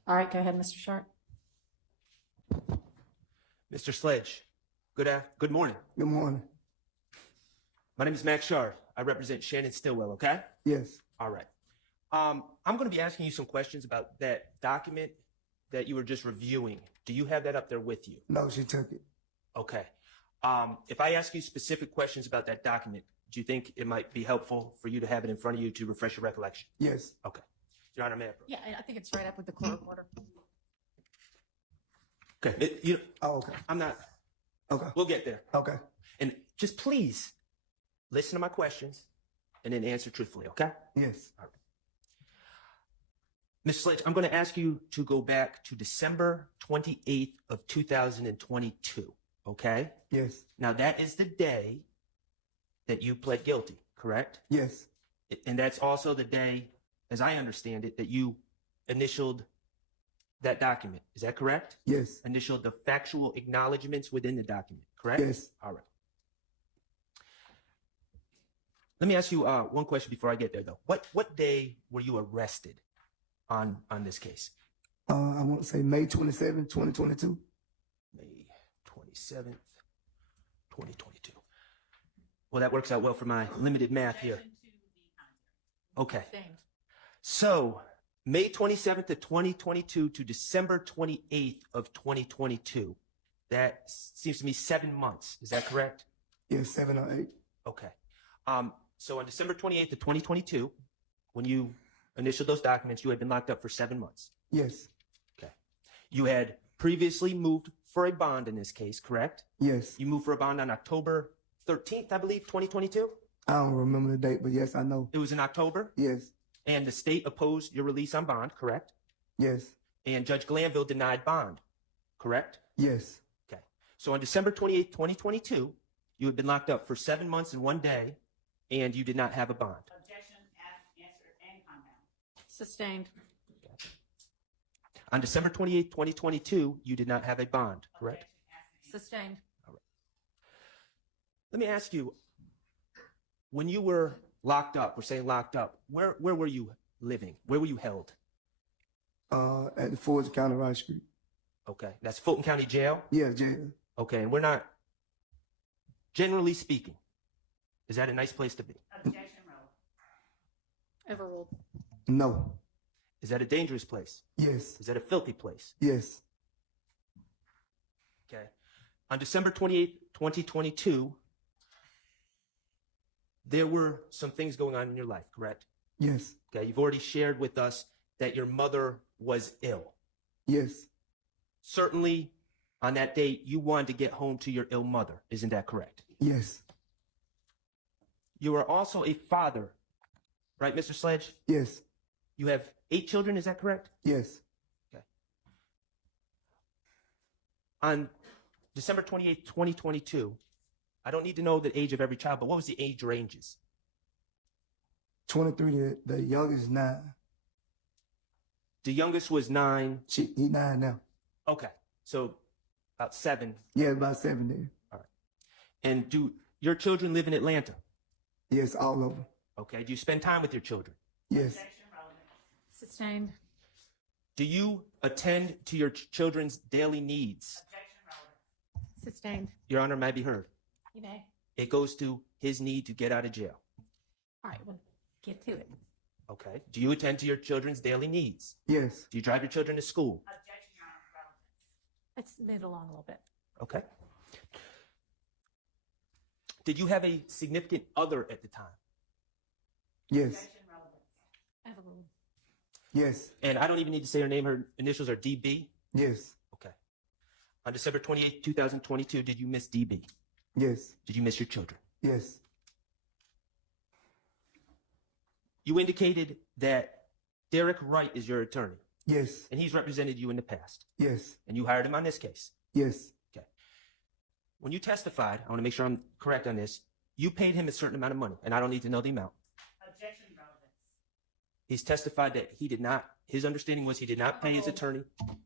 All right, go ahead, Mr. Shardt. Mr. Sledge, good morning. Good morning. My name is Max Shardt. I represent Shannon Stillwell, okay? Yes. All right. I'm going to be asking you some questions about that document that you were just reviewing. Do you have that up there with you? No, she took it. Okay. If I ask you specific questions about that document, do you think it might be helpful for you to have it in front of you to refresh your recollection? Yes. Okay. Your Honor, may I approach? Yeah, I think it's right up with the court order. Okay. Oh, okay. I'm not. Okay. We'll get there. Okay. And just please listen to my questions and then answer truthfully, okay? Yes. All right. Ms. Sledge, I'm going to ask you to go back to December 28th of 2022, okay? Yes. Now, that is the day that you pled guilty, correct? Yes. And that's also the day, as I understand it, that you initialed that document. Is that correct? Yes. Initialed the factual acknowledgments within the document, correct? Yes. All right. Let me ask you one question before I get there, though. What day were you arrested on this case? I want to say May 27, 2022. May 27th, 2022. Well, that works out well for my limited math here. Okay. So, May 27th of 2022 to December 28th of 2022. That seems to me 7 months. Is that correct? Yes, 7 or 8. Okay. So on December 28th of 2022, when you initialed those documents, you had been locked up for 7 months. Yes. Okay. You had previously moved for a bond in this case, correct? Yes. You moved for a bond on October 13th, I believe, 2022? I don't remember the date, but yes, I know. It was in October? Yes. And the state opposed your release on bond, correct? Yes. And Judge Glanville denied bond, correct? Yes. Okay. So on December 28th, 2022, you had been locked up for 7 months and 1 day, and you did not have a bond. Objection, answer, and compound. Sustained. On December 28th, 2022, you did not have a bond, correct? Sustained. Let me ask you, when you were locked up, we're saying locked up, where were you living? Where were you held? At the Fords County Rice Street. Okay, that's Fulton County Jail? Yeah, jail. Okay, and we're not, generally speaking, is that a nice place to be? Objection, Overruled. No. Is that a dangerous place? Yes. Is that a filthy place? Yes. Okay. On December 28th, 2022, there were some things going on in your life, correct? Yes. Okay, you've already shared with us that your mother was ill. Yes. Certainly, on that date, you wanted to get home to your ill mother. Isn't that correct? Yes. You are also a father, right, Mr. Sledge? Yes. You have 8 children, is that correct? Yes. Okay. On December 28th, 2022, I don't need to know the age of every child, but what was the age ranges? 23, the youngest 9. The youngest was 9. He 9 now. Okay, so about 7. Yeah, about 7 there. All right. And do your children live in Atlanta? Yes, all of them. Okay, do you spend time with your children? Yes. Sustained. Do you attend to your children's daily needs? Sustained. Your Honor, may I be heard? You may. It goes to his need to get out of jail. All right, well, get to it. Okay. Do you attend to your children's daily needs? Yes. Do you drive your children to school? Let's move along a little bit. Okay. Did you have a significant other at the time? Yes. Overruled. Yes. And I don't even need to say her name. Her initials are DB? Yes. Okay. On December 28th, 2022, did you miss DB? Yes. Did you miss your children? Yes. You indicated that Derek Wright is your attorney, Yes, and he's represented you in the past, yes, and you hired him on this case. yes, When you testified, I want to make sure I'm correct on this, you paid him a certain amount of money, and I don't need to know the amount. Objection, relevance. He's testified that he did not, his understanding was he did not pay his attorney.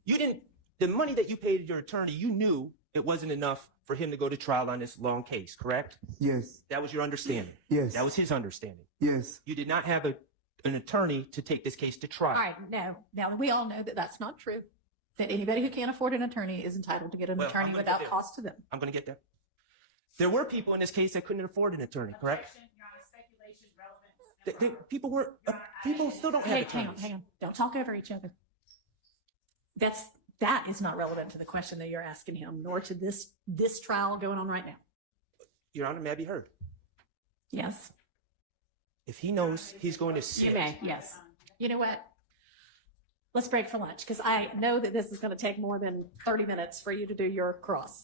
You didn't, the money that you paid your attorney, you knew it wasn't enough for him to go to trial on this long case, correct? yes, That was your understanding. yes, That was his understanding. yes, You did not have an attorney to take this case to trial. All right, no. Now, we all know that that's not true. That anybody who can't afford an attorney is entitled to get an Well, I'm attorney gonna without get there. cost to them. I'm going to get there. There were people in this case that couldn't afford an attorney, correct? Objection, Your Honor, speculation, relevance. People were, people still don't have Hey, attorneys. hang on. Don't talk over each other. That is not relevant to the question that you're asking him, nor to this trial going on right now. Your Honor, may I be heard? Yes, If he knows he's going to you sit, may. Yes. You know what? Let's break for lunch because I know that this is going to take more than 30 minutes for you to do your cross.